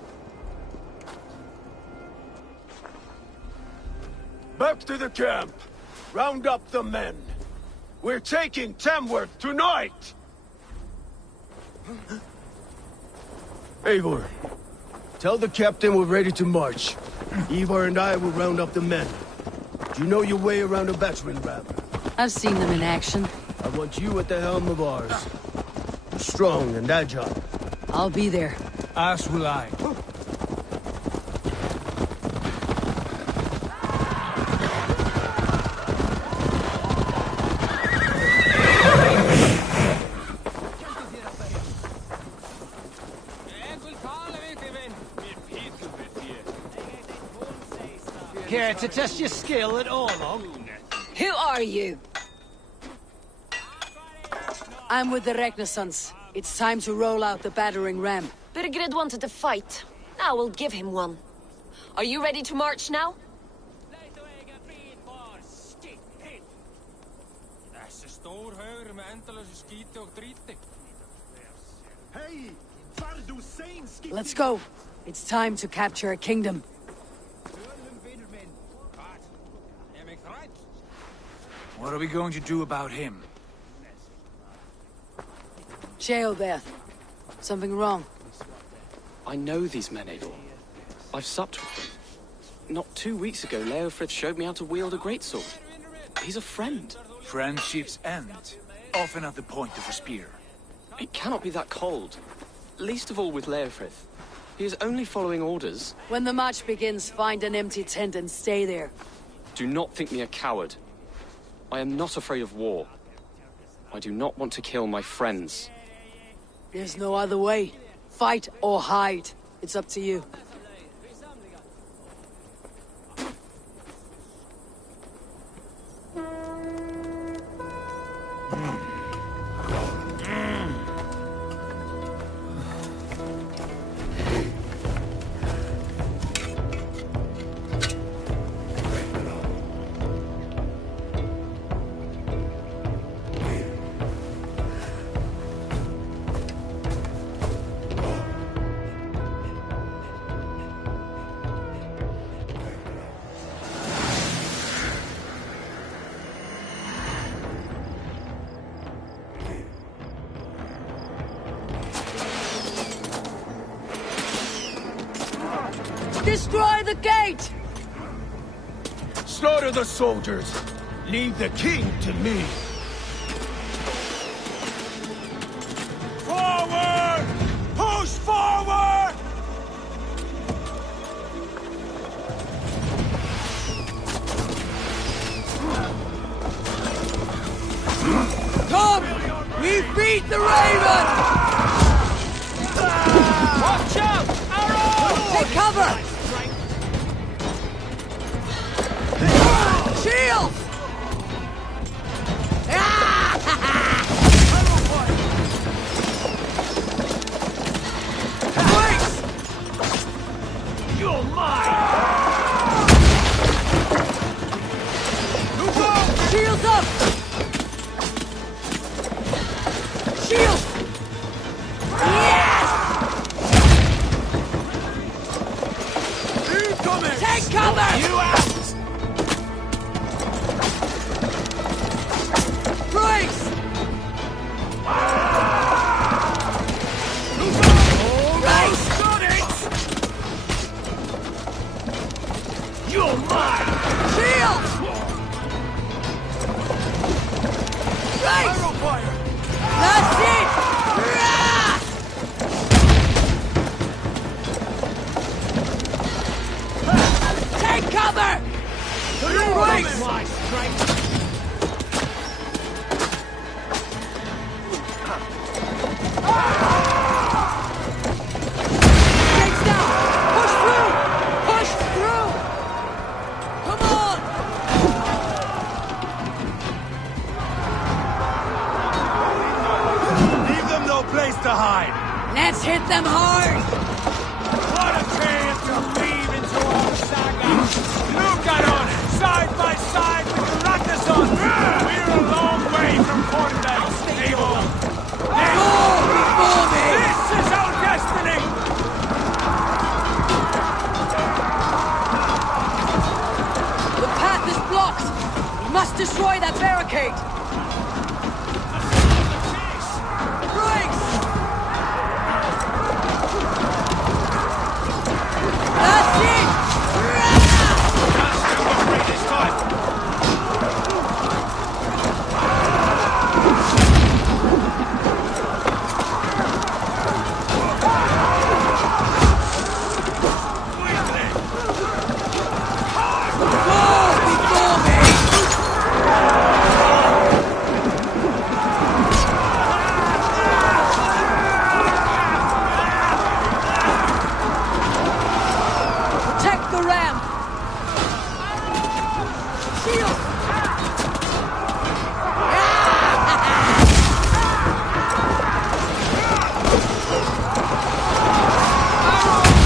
Back to the camp. Round up the men. We're taking Tamworth tonight! Eivor, tell the captain we're ready to march. Ivar and I will round up the men. Do you know your way around a battering ram? I've seen them in action. I want you at the helm of ours. Strong and agile. I'll be there. As will I. Care to test your skill at Orlog? Who are you? I'm with the Ragnarssons. It's time to roll out the battering ram. Burgred wanted to fight. Now we'll give him one. Are you ready to march now? Let's go. It's time to capture a kingdom. What are we going to do about him? Sheoberth. Something wrong? I know these men, Eivor. I've supped with them. Not 2 weeks ago, Leofrith showed me how to wield a greatsword. He's a friend. Friendships end, often at the point of a spear. It cannot be that cold. Least of all with Leofrith. He is only following orders. When the march begins, find an empty tent and stay there. Do not think me a coward. I am not afraid of war. I do not want to kill my friends. There's no other way. Fight or hide. It's up to you. Destroy the gate! Slaughter the soldiers! Leave the king to me! Forward! Push forward! Come! We beat the Raven! Watch out! Arrows! Take cover! Shield! You're mine! Shields up! Shield! Yes! behind. Let's hit them hard! What a chance to weave into our saga! Look at us, side by side with the Ratnason! We're a long way from Cornbell's stable! Before me! This is our destiny! The path is blocked! We must destroy that barricade! Brakes! That's it! This time! Protect the ram! Shield!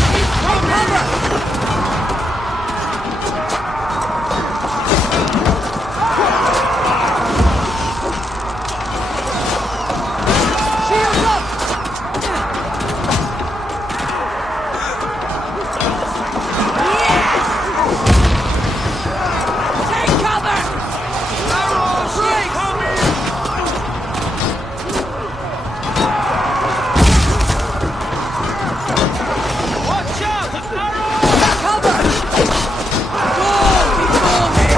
Take cover! Shields up! Take cover! Brakes! Watch out! Cover! Go before me!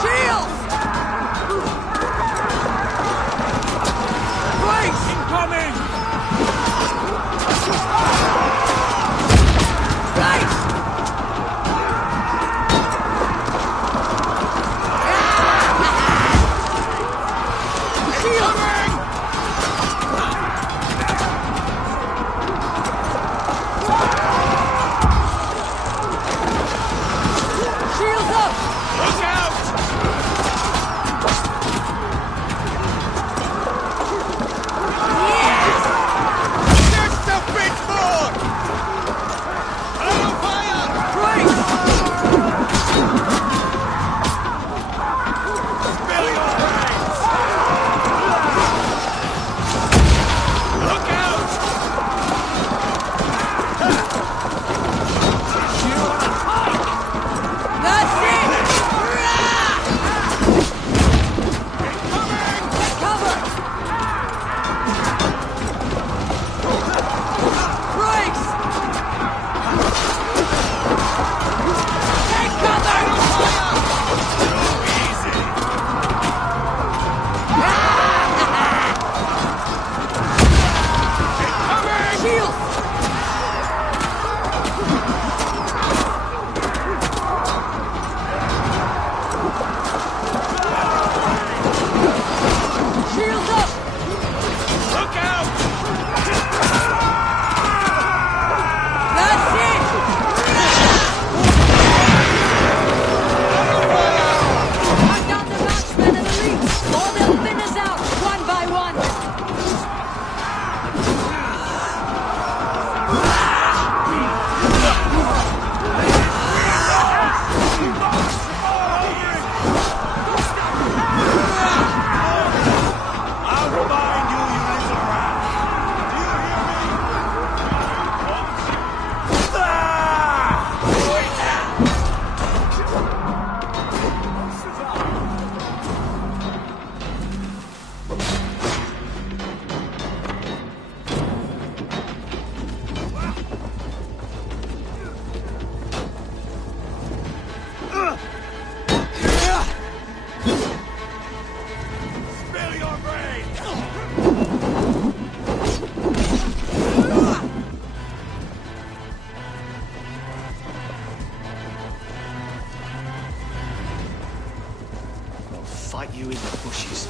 Shields! Brakes! Incoming! Brakes! Shields! Shields up! Look out! Just a bit more! On fire! Brakes! Spill your brains! Look out! That's it! Cover! Brakes! Take cover! Shields! Shields up! Look out! That's it! Hunt down the marksmen and elites, or they'll thin us out, one by one! I'll remind you, you little rat! Do you hear me? Spill your brains! I'll fight you in the bushes.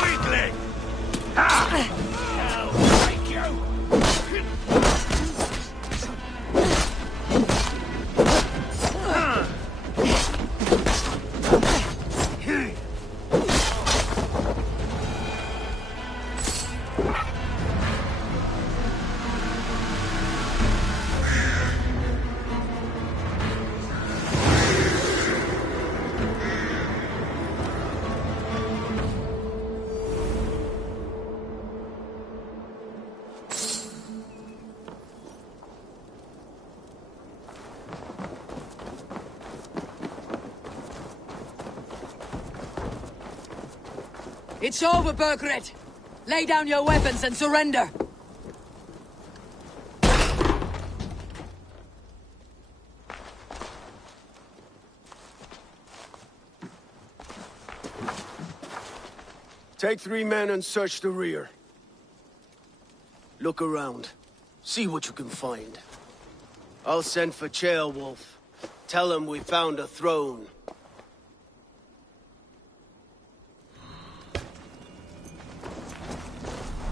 Weakling! Ha! I'll break It's over, Burgred! Lay down your weapons and surrender! Take 3 men and search the rear. Look around. See what you can find. I'll send for Ceolwulf. Tell him we found a throne.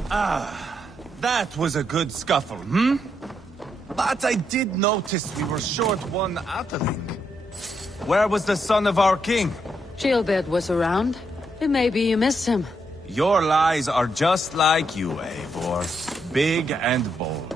Ah, that was a good scuffle, hmm? But I did notice we were short one Atheling. Where was the son of our king? Gilbert was around. Maybe you missed him. Your lies are just like you, Eivor. Big and bold.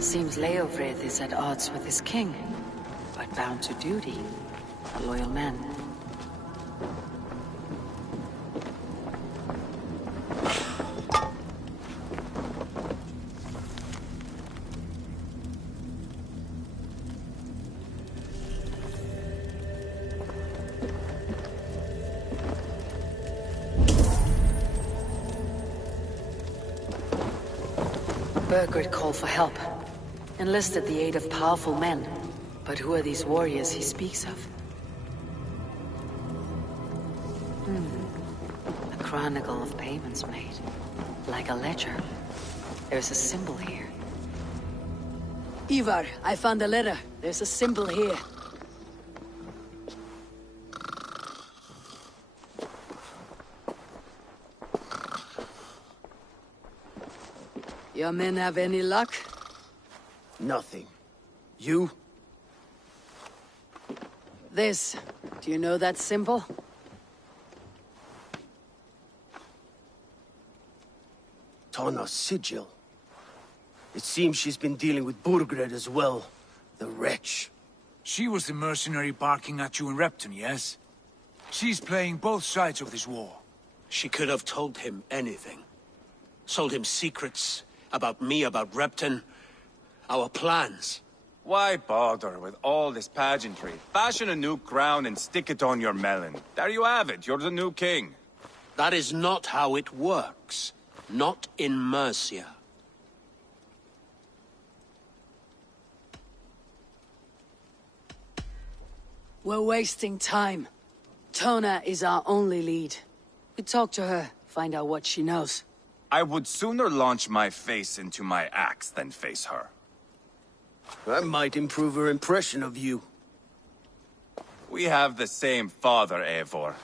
Seems Leofrith is at odds with his king, but bound to duty. A loyal man. Burgred called for help. Enlisted the aid of powerful men. But who are these warriors he speaks of? A chronicle of payments made. Like a ledger. There's a symbol here. Ivar, I found a letter. There's a symbol here. Your men have any luck? Nothing. You? This. Do you know that symbol? Tana's sigil. It seems she's been dealing with Burgred as well. The wretch. She was the mercenary barking at you in Repton, yes? She's playing both sides of this war. She could have told him anything. Sold him secrets about me, about Repton. Our plans. Why bother with all this pageantry? Fashion a new crown and stick it on your melon. There you have it, you're the new king. That is not how it works. Not in Mercia. We're wasting time. Tona is our only lead. We talk to her, find out what she knows. I would sooner launch my face into my axe than face her. That might improve her impression of you. We have the same father, Eivor.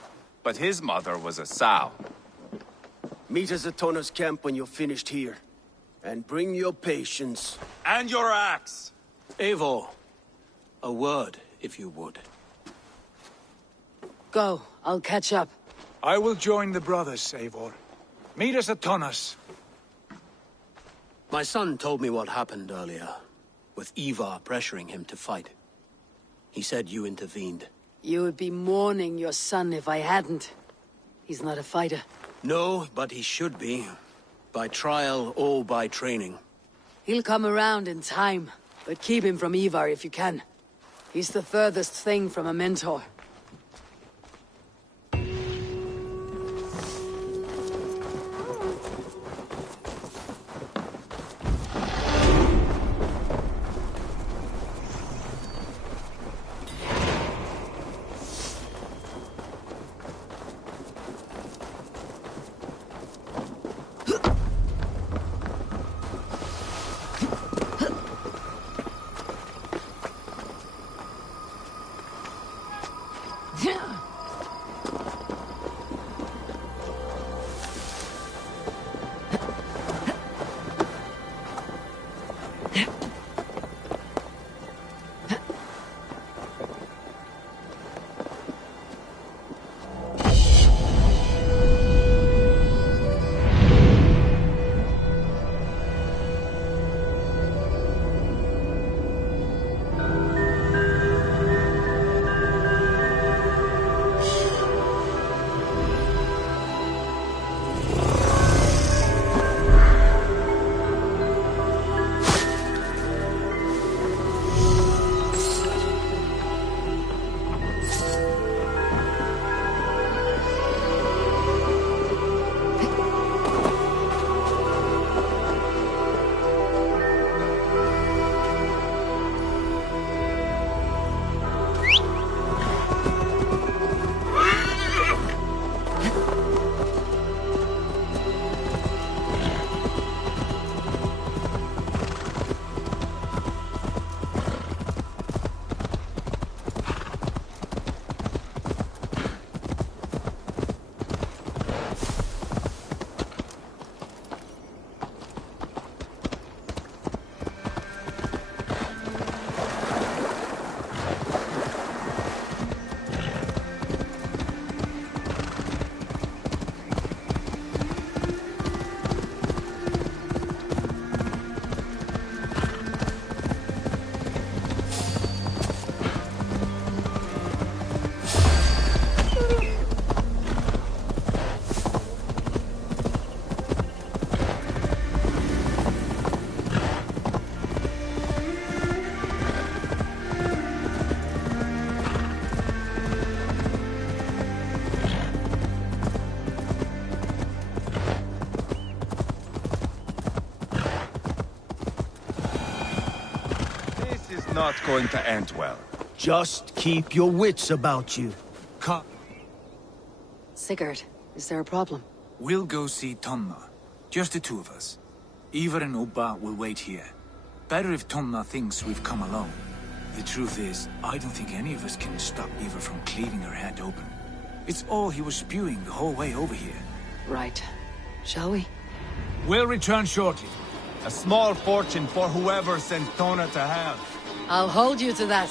But his mother was a sow. Meet us at Tona's camp when you're finished here. And bring your patience. And your axe! Eivor, a word, if you would. Go, I'll catch up. I will join the brothers, Eivor. Meet us at Tonas. My son told me what happened earlier, with Ivar pressuring him to fight. He said you intervened. You would be mourning your son if I hadn't. He's not a fighter. No, but he should be. By trial or by training. He'll come around in time, but keep him from Ivar if you can. He's the furthest thing from a mentor. Not going to end well. Just keep your wits about you. Sigurd, is there a problem? We'll go see Tonna. Just the two of us. Ivar and Ubba will wait here. Better if Tonna thinks we've come alone. The truth is, I don't think any of us can stop Ivar from cleaving her head open. It's all he was spewing the whole way over here. Right. Shall we? We'll return shortly. A small fortune for whoever sent Tonna to hell. I'll hold you to that.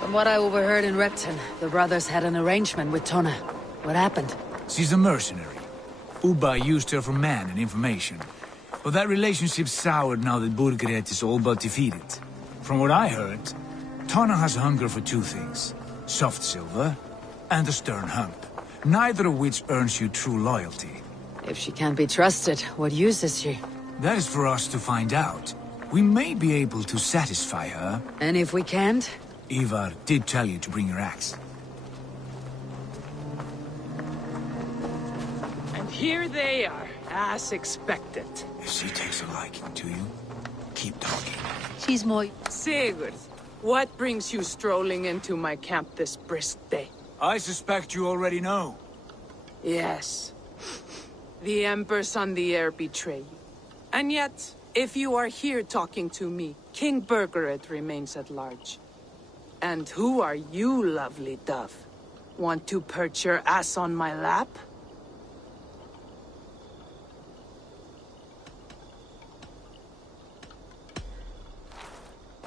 From what I overheard in Repton, the brothers had an arrangement with Tonna. What happened? She's a mercenary. Ubba used her for man and information. But that relationship soured now that Burgred is all but defeated. From what I heard, Tonna has hunger for two things. Soft silver and a stern hump. Neither of which earns you true loyalty. If she can't be trusted, what use is she? That is for us to find out. We may be able to satisfy her. And if we can't? Ivar did tell you to bring your axe. And here they are, as expected. If she takes a liking to you, keep talking. She's more... Sigurd, what brings you strolling into my camp this brisk day? I suspect you already know. Yes. The Embers on the air betray you. And yet, if you are here talking to me, King Burgred remains at large. And who are you, lovely dove? Want to perch your ass on my lap?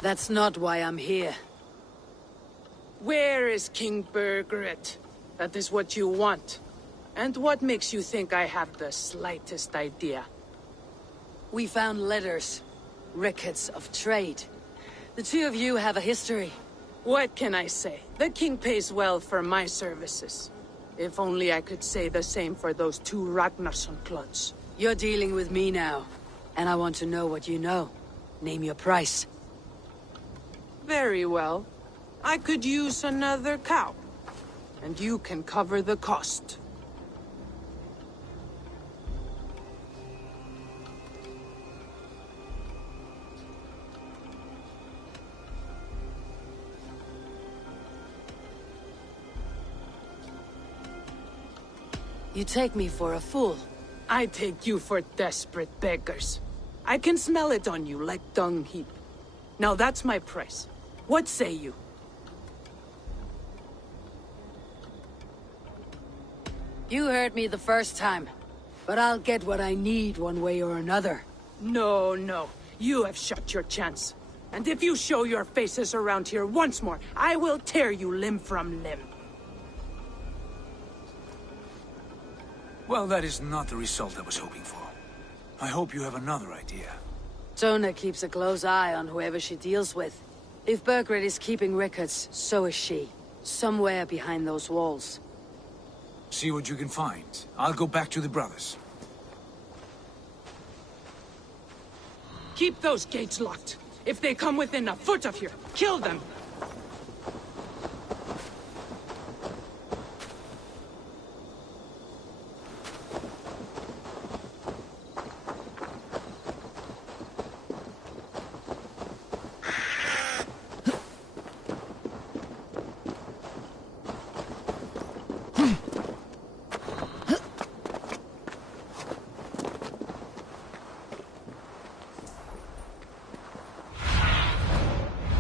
That's not why I'm here. Where is King Burgred? That is what you want. And what makes you think I have the slightest idea? We found letters. Records of trade. The two of you have a history. What can I say? The king pays well for my services. If only I could say the same for those two Ragnarsson clods. You're dealing with me now. And I want to know what you know. Name your price. Very well. I could use another cow. And you can cover the cost. You take me for a fool. I take you for desperate beggars. I can smell it on you like dung heap. Now that's my price. What say you? You heard me the first time. But I'll get what I need one way or another. No, no. You have shot your chance. And if you show your faces around here once more, I will tear you limb from limb. Well, that is not the result I was hoping for. I hope you have another idea. Sona keeps a close eye on whoever she deals with. If Burgred is keeping records, so is she. Somewhere behind those walls. See what you can find. I'll go back to the brothers. Keep those gates locked. If they come within a foot of here, kill them!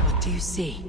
What do you see?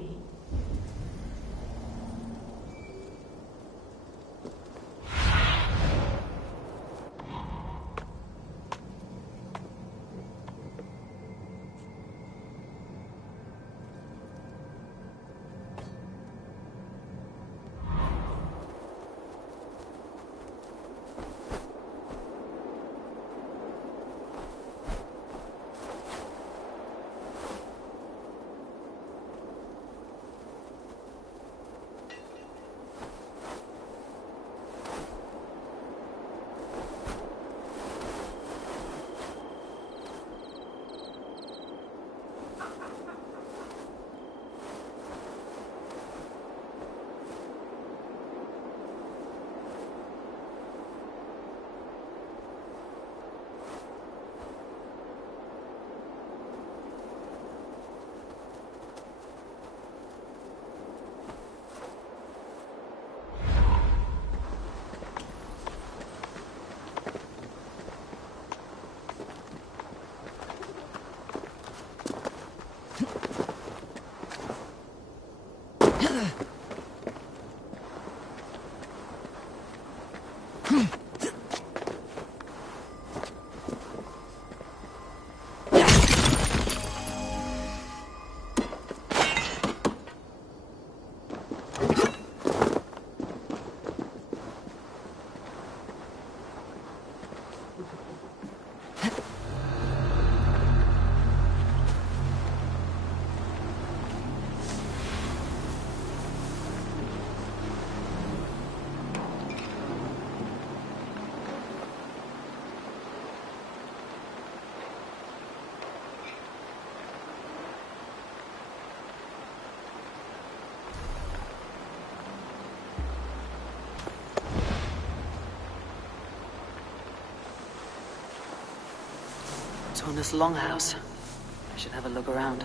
Sona's longhouse. I should have a look around.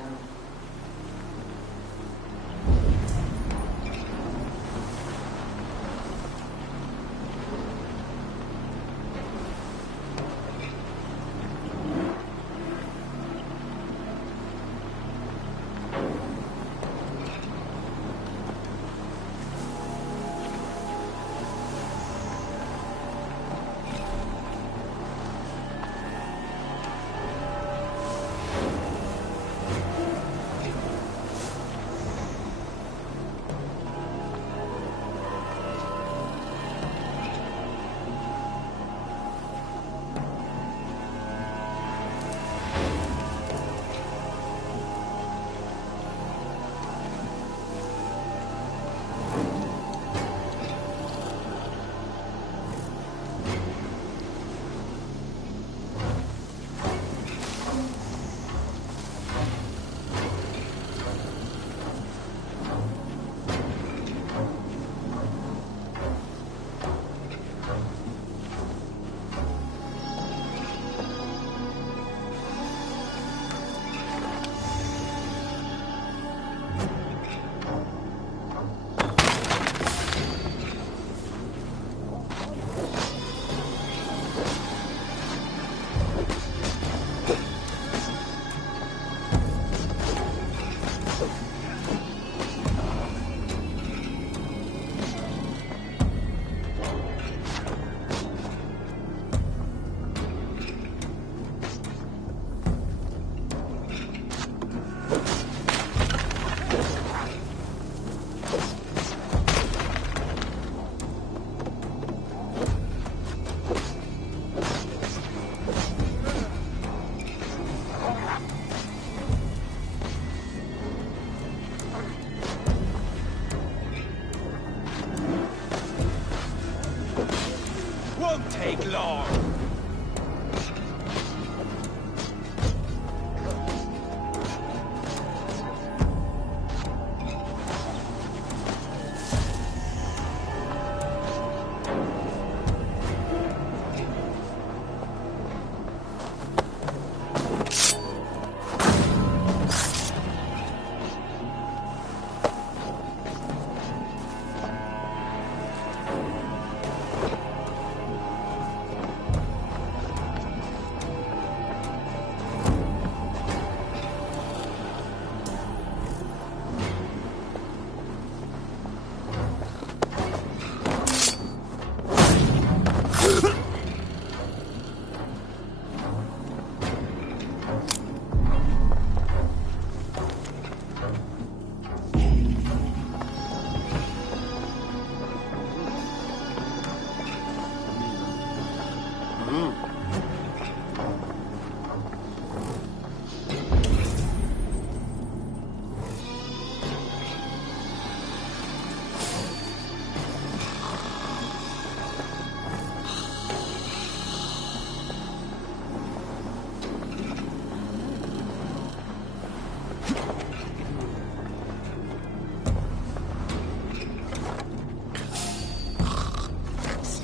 long.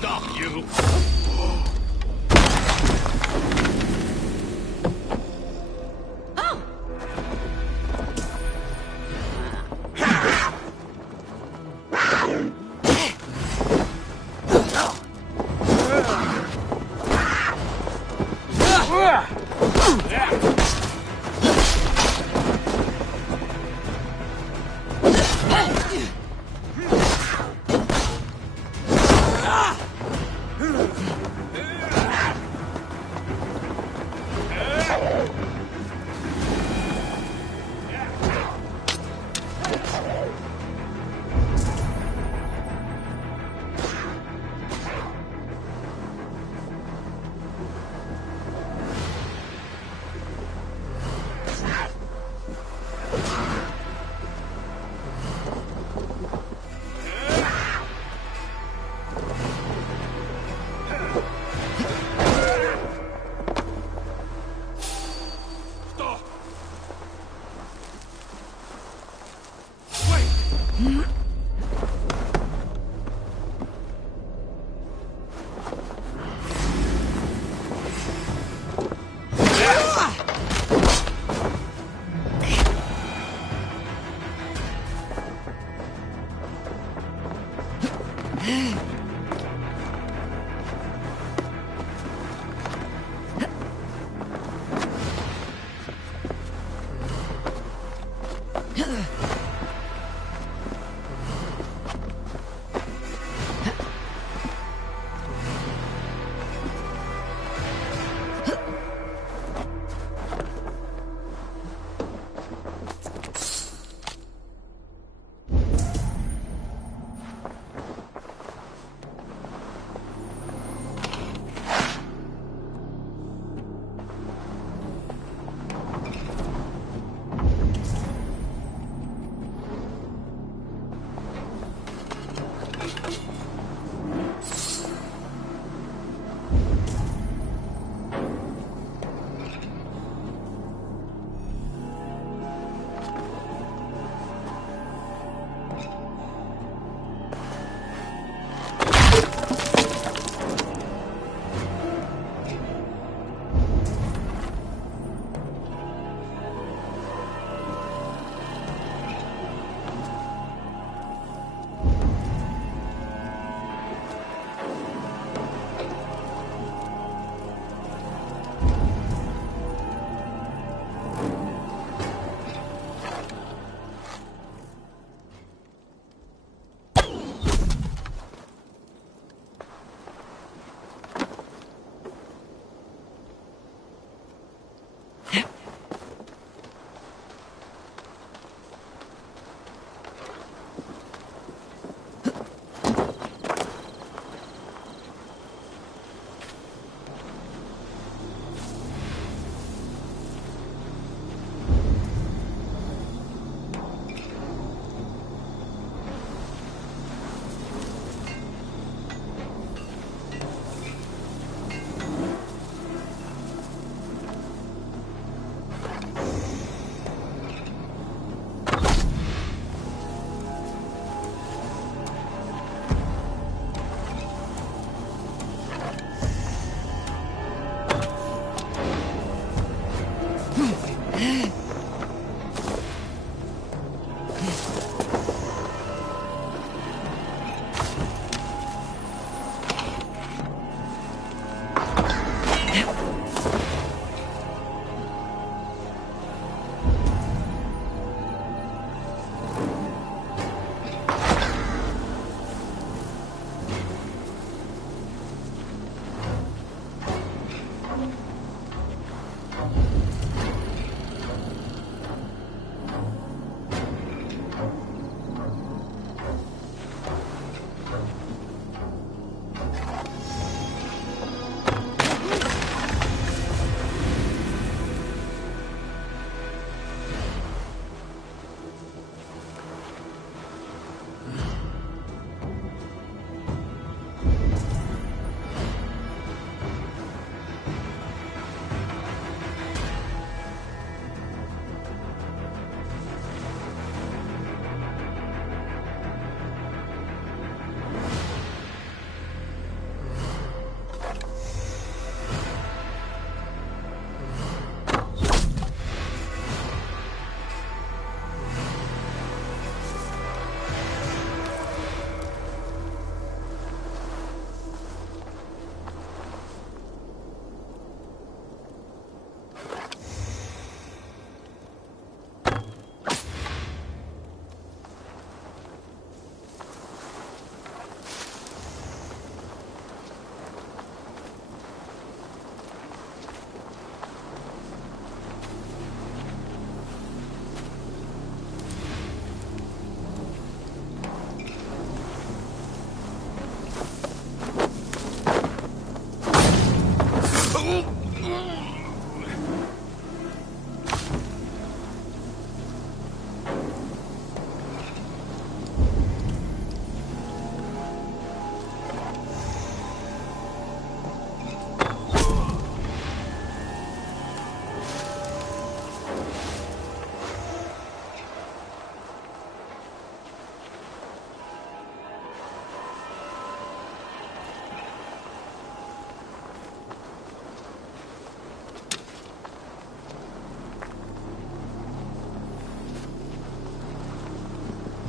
Stop, you!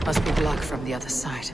Must be blocked from the other side.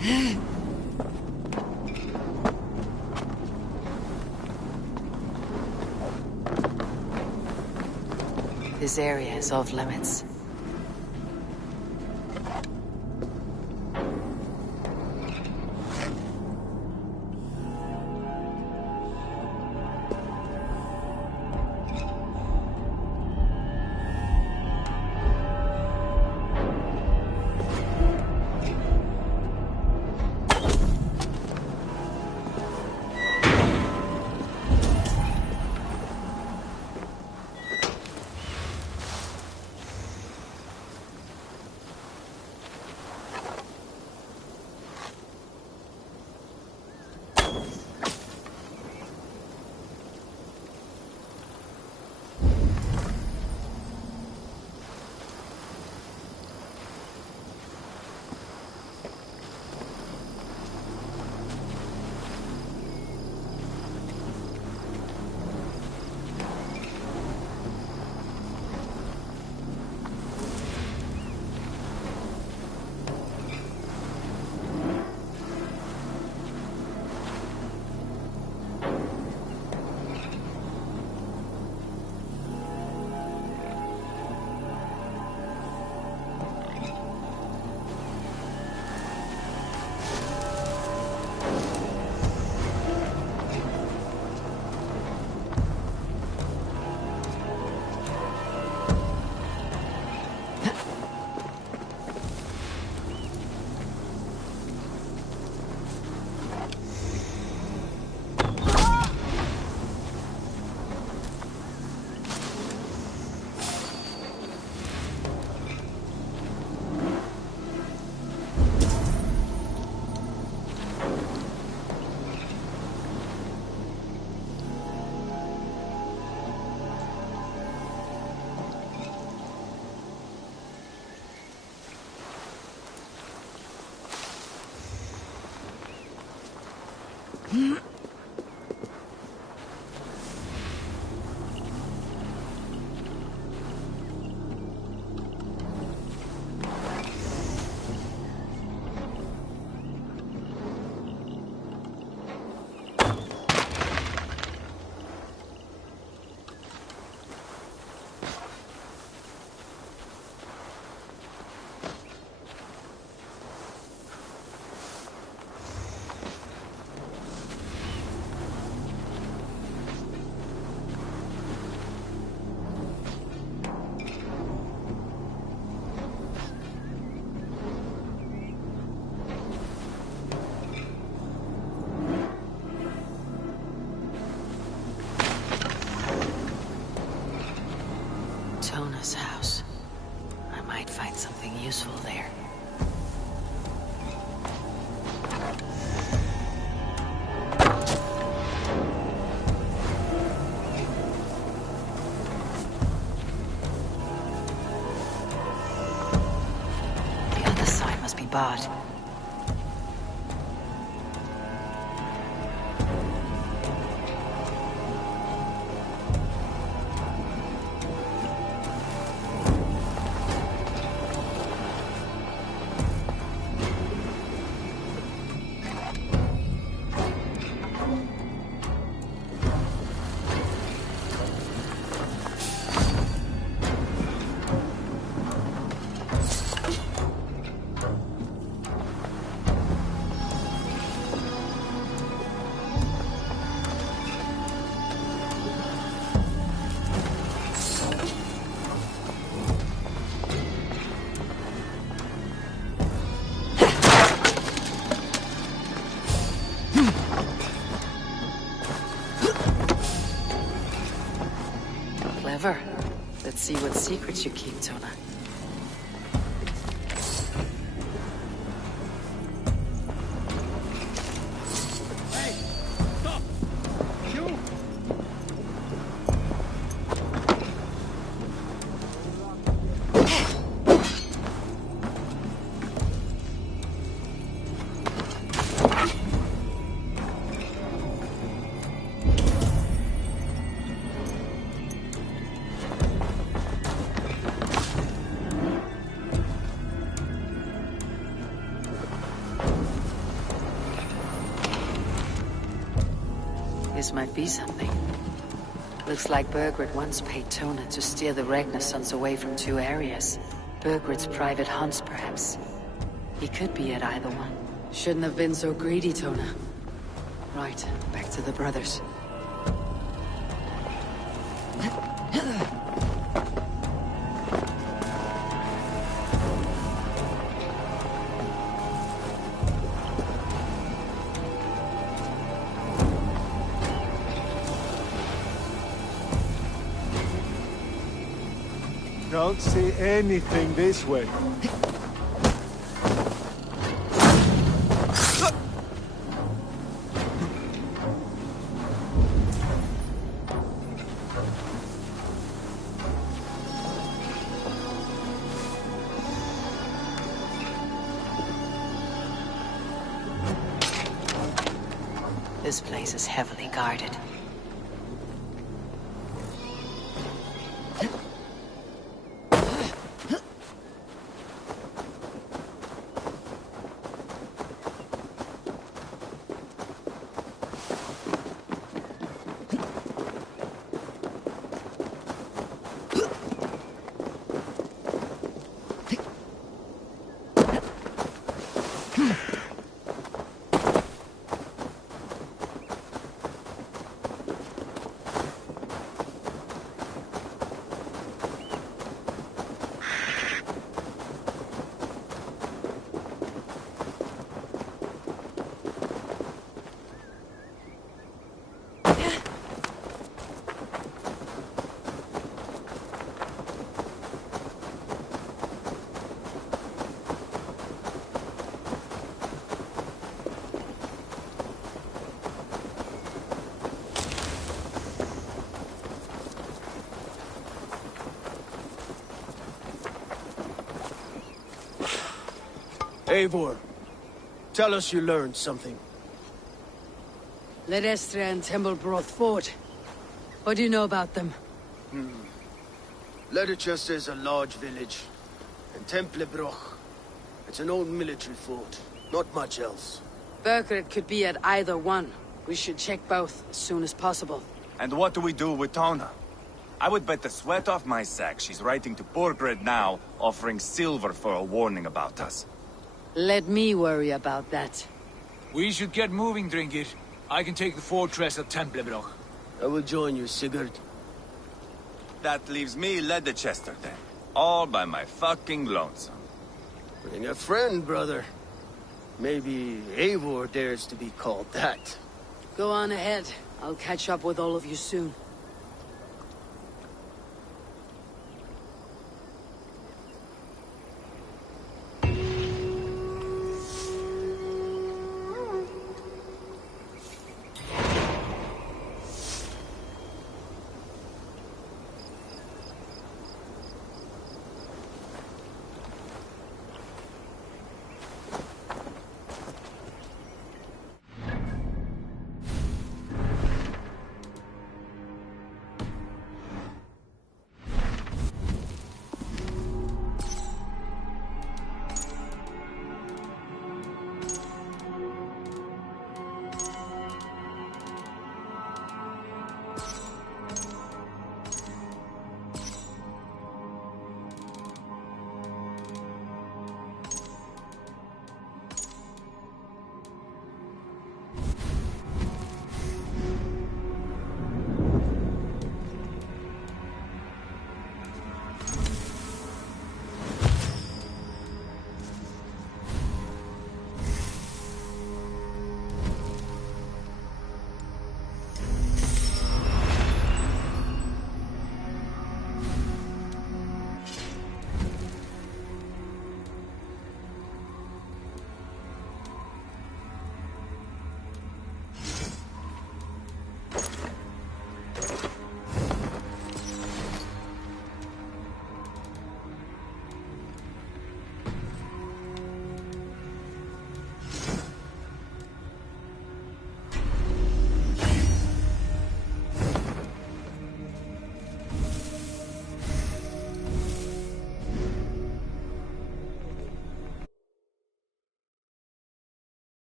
This area is off limits. Tona's house. I might find something useful there. The other side must be barred. Clever. Let's see what secrets you keep, Tona. Hey! Stop! You! This might be something. Looks like Burgred once paid Tona to steer the Ragnar sons away from 2 areas. Burgred's private hunts, perhaps. He could be at either one. Shouldn't have been so greedy, Tona. Right, back to the brothers. Don't see anything this way. This place is heavily guarded. Eivor, tell us you learned something. Ledestra and Templebroth fought. What do you know about them? Leicester is a large village. And Templebroch, it's an old military fort. Not much else. Burgred could be at either one. We should check both as soon as possible. And what do we do with Tona? I would bet the sweat off my sack she's writing to Burgred now, offering silver for a warning about us. Let me worry about that. We should get moving, Dringir. I can take the fortress at Templebroch. I will join you, Sigurd. That leaves me Leicester then. All by my fucking lonesome. Bring a friend, brother. Maybe Eivor dares to be called that. Go on ahead. I'll catch up with all of you soon.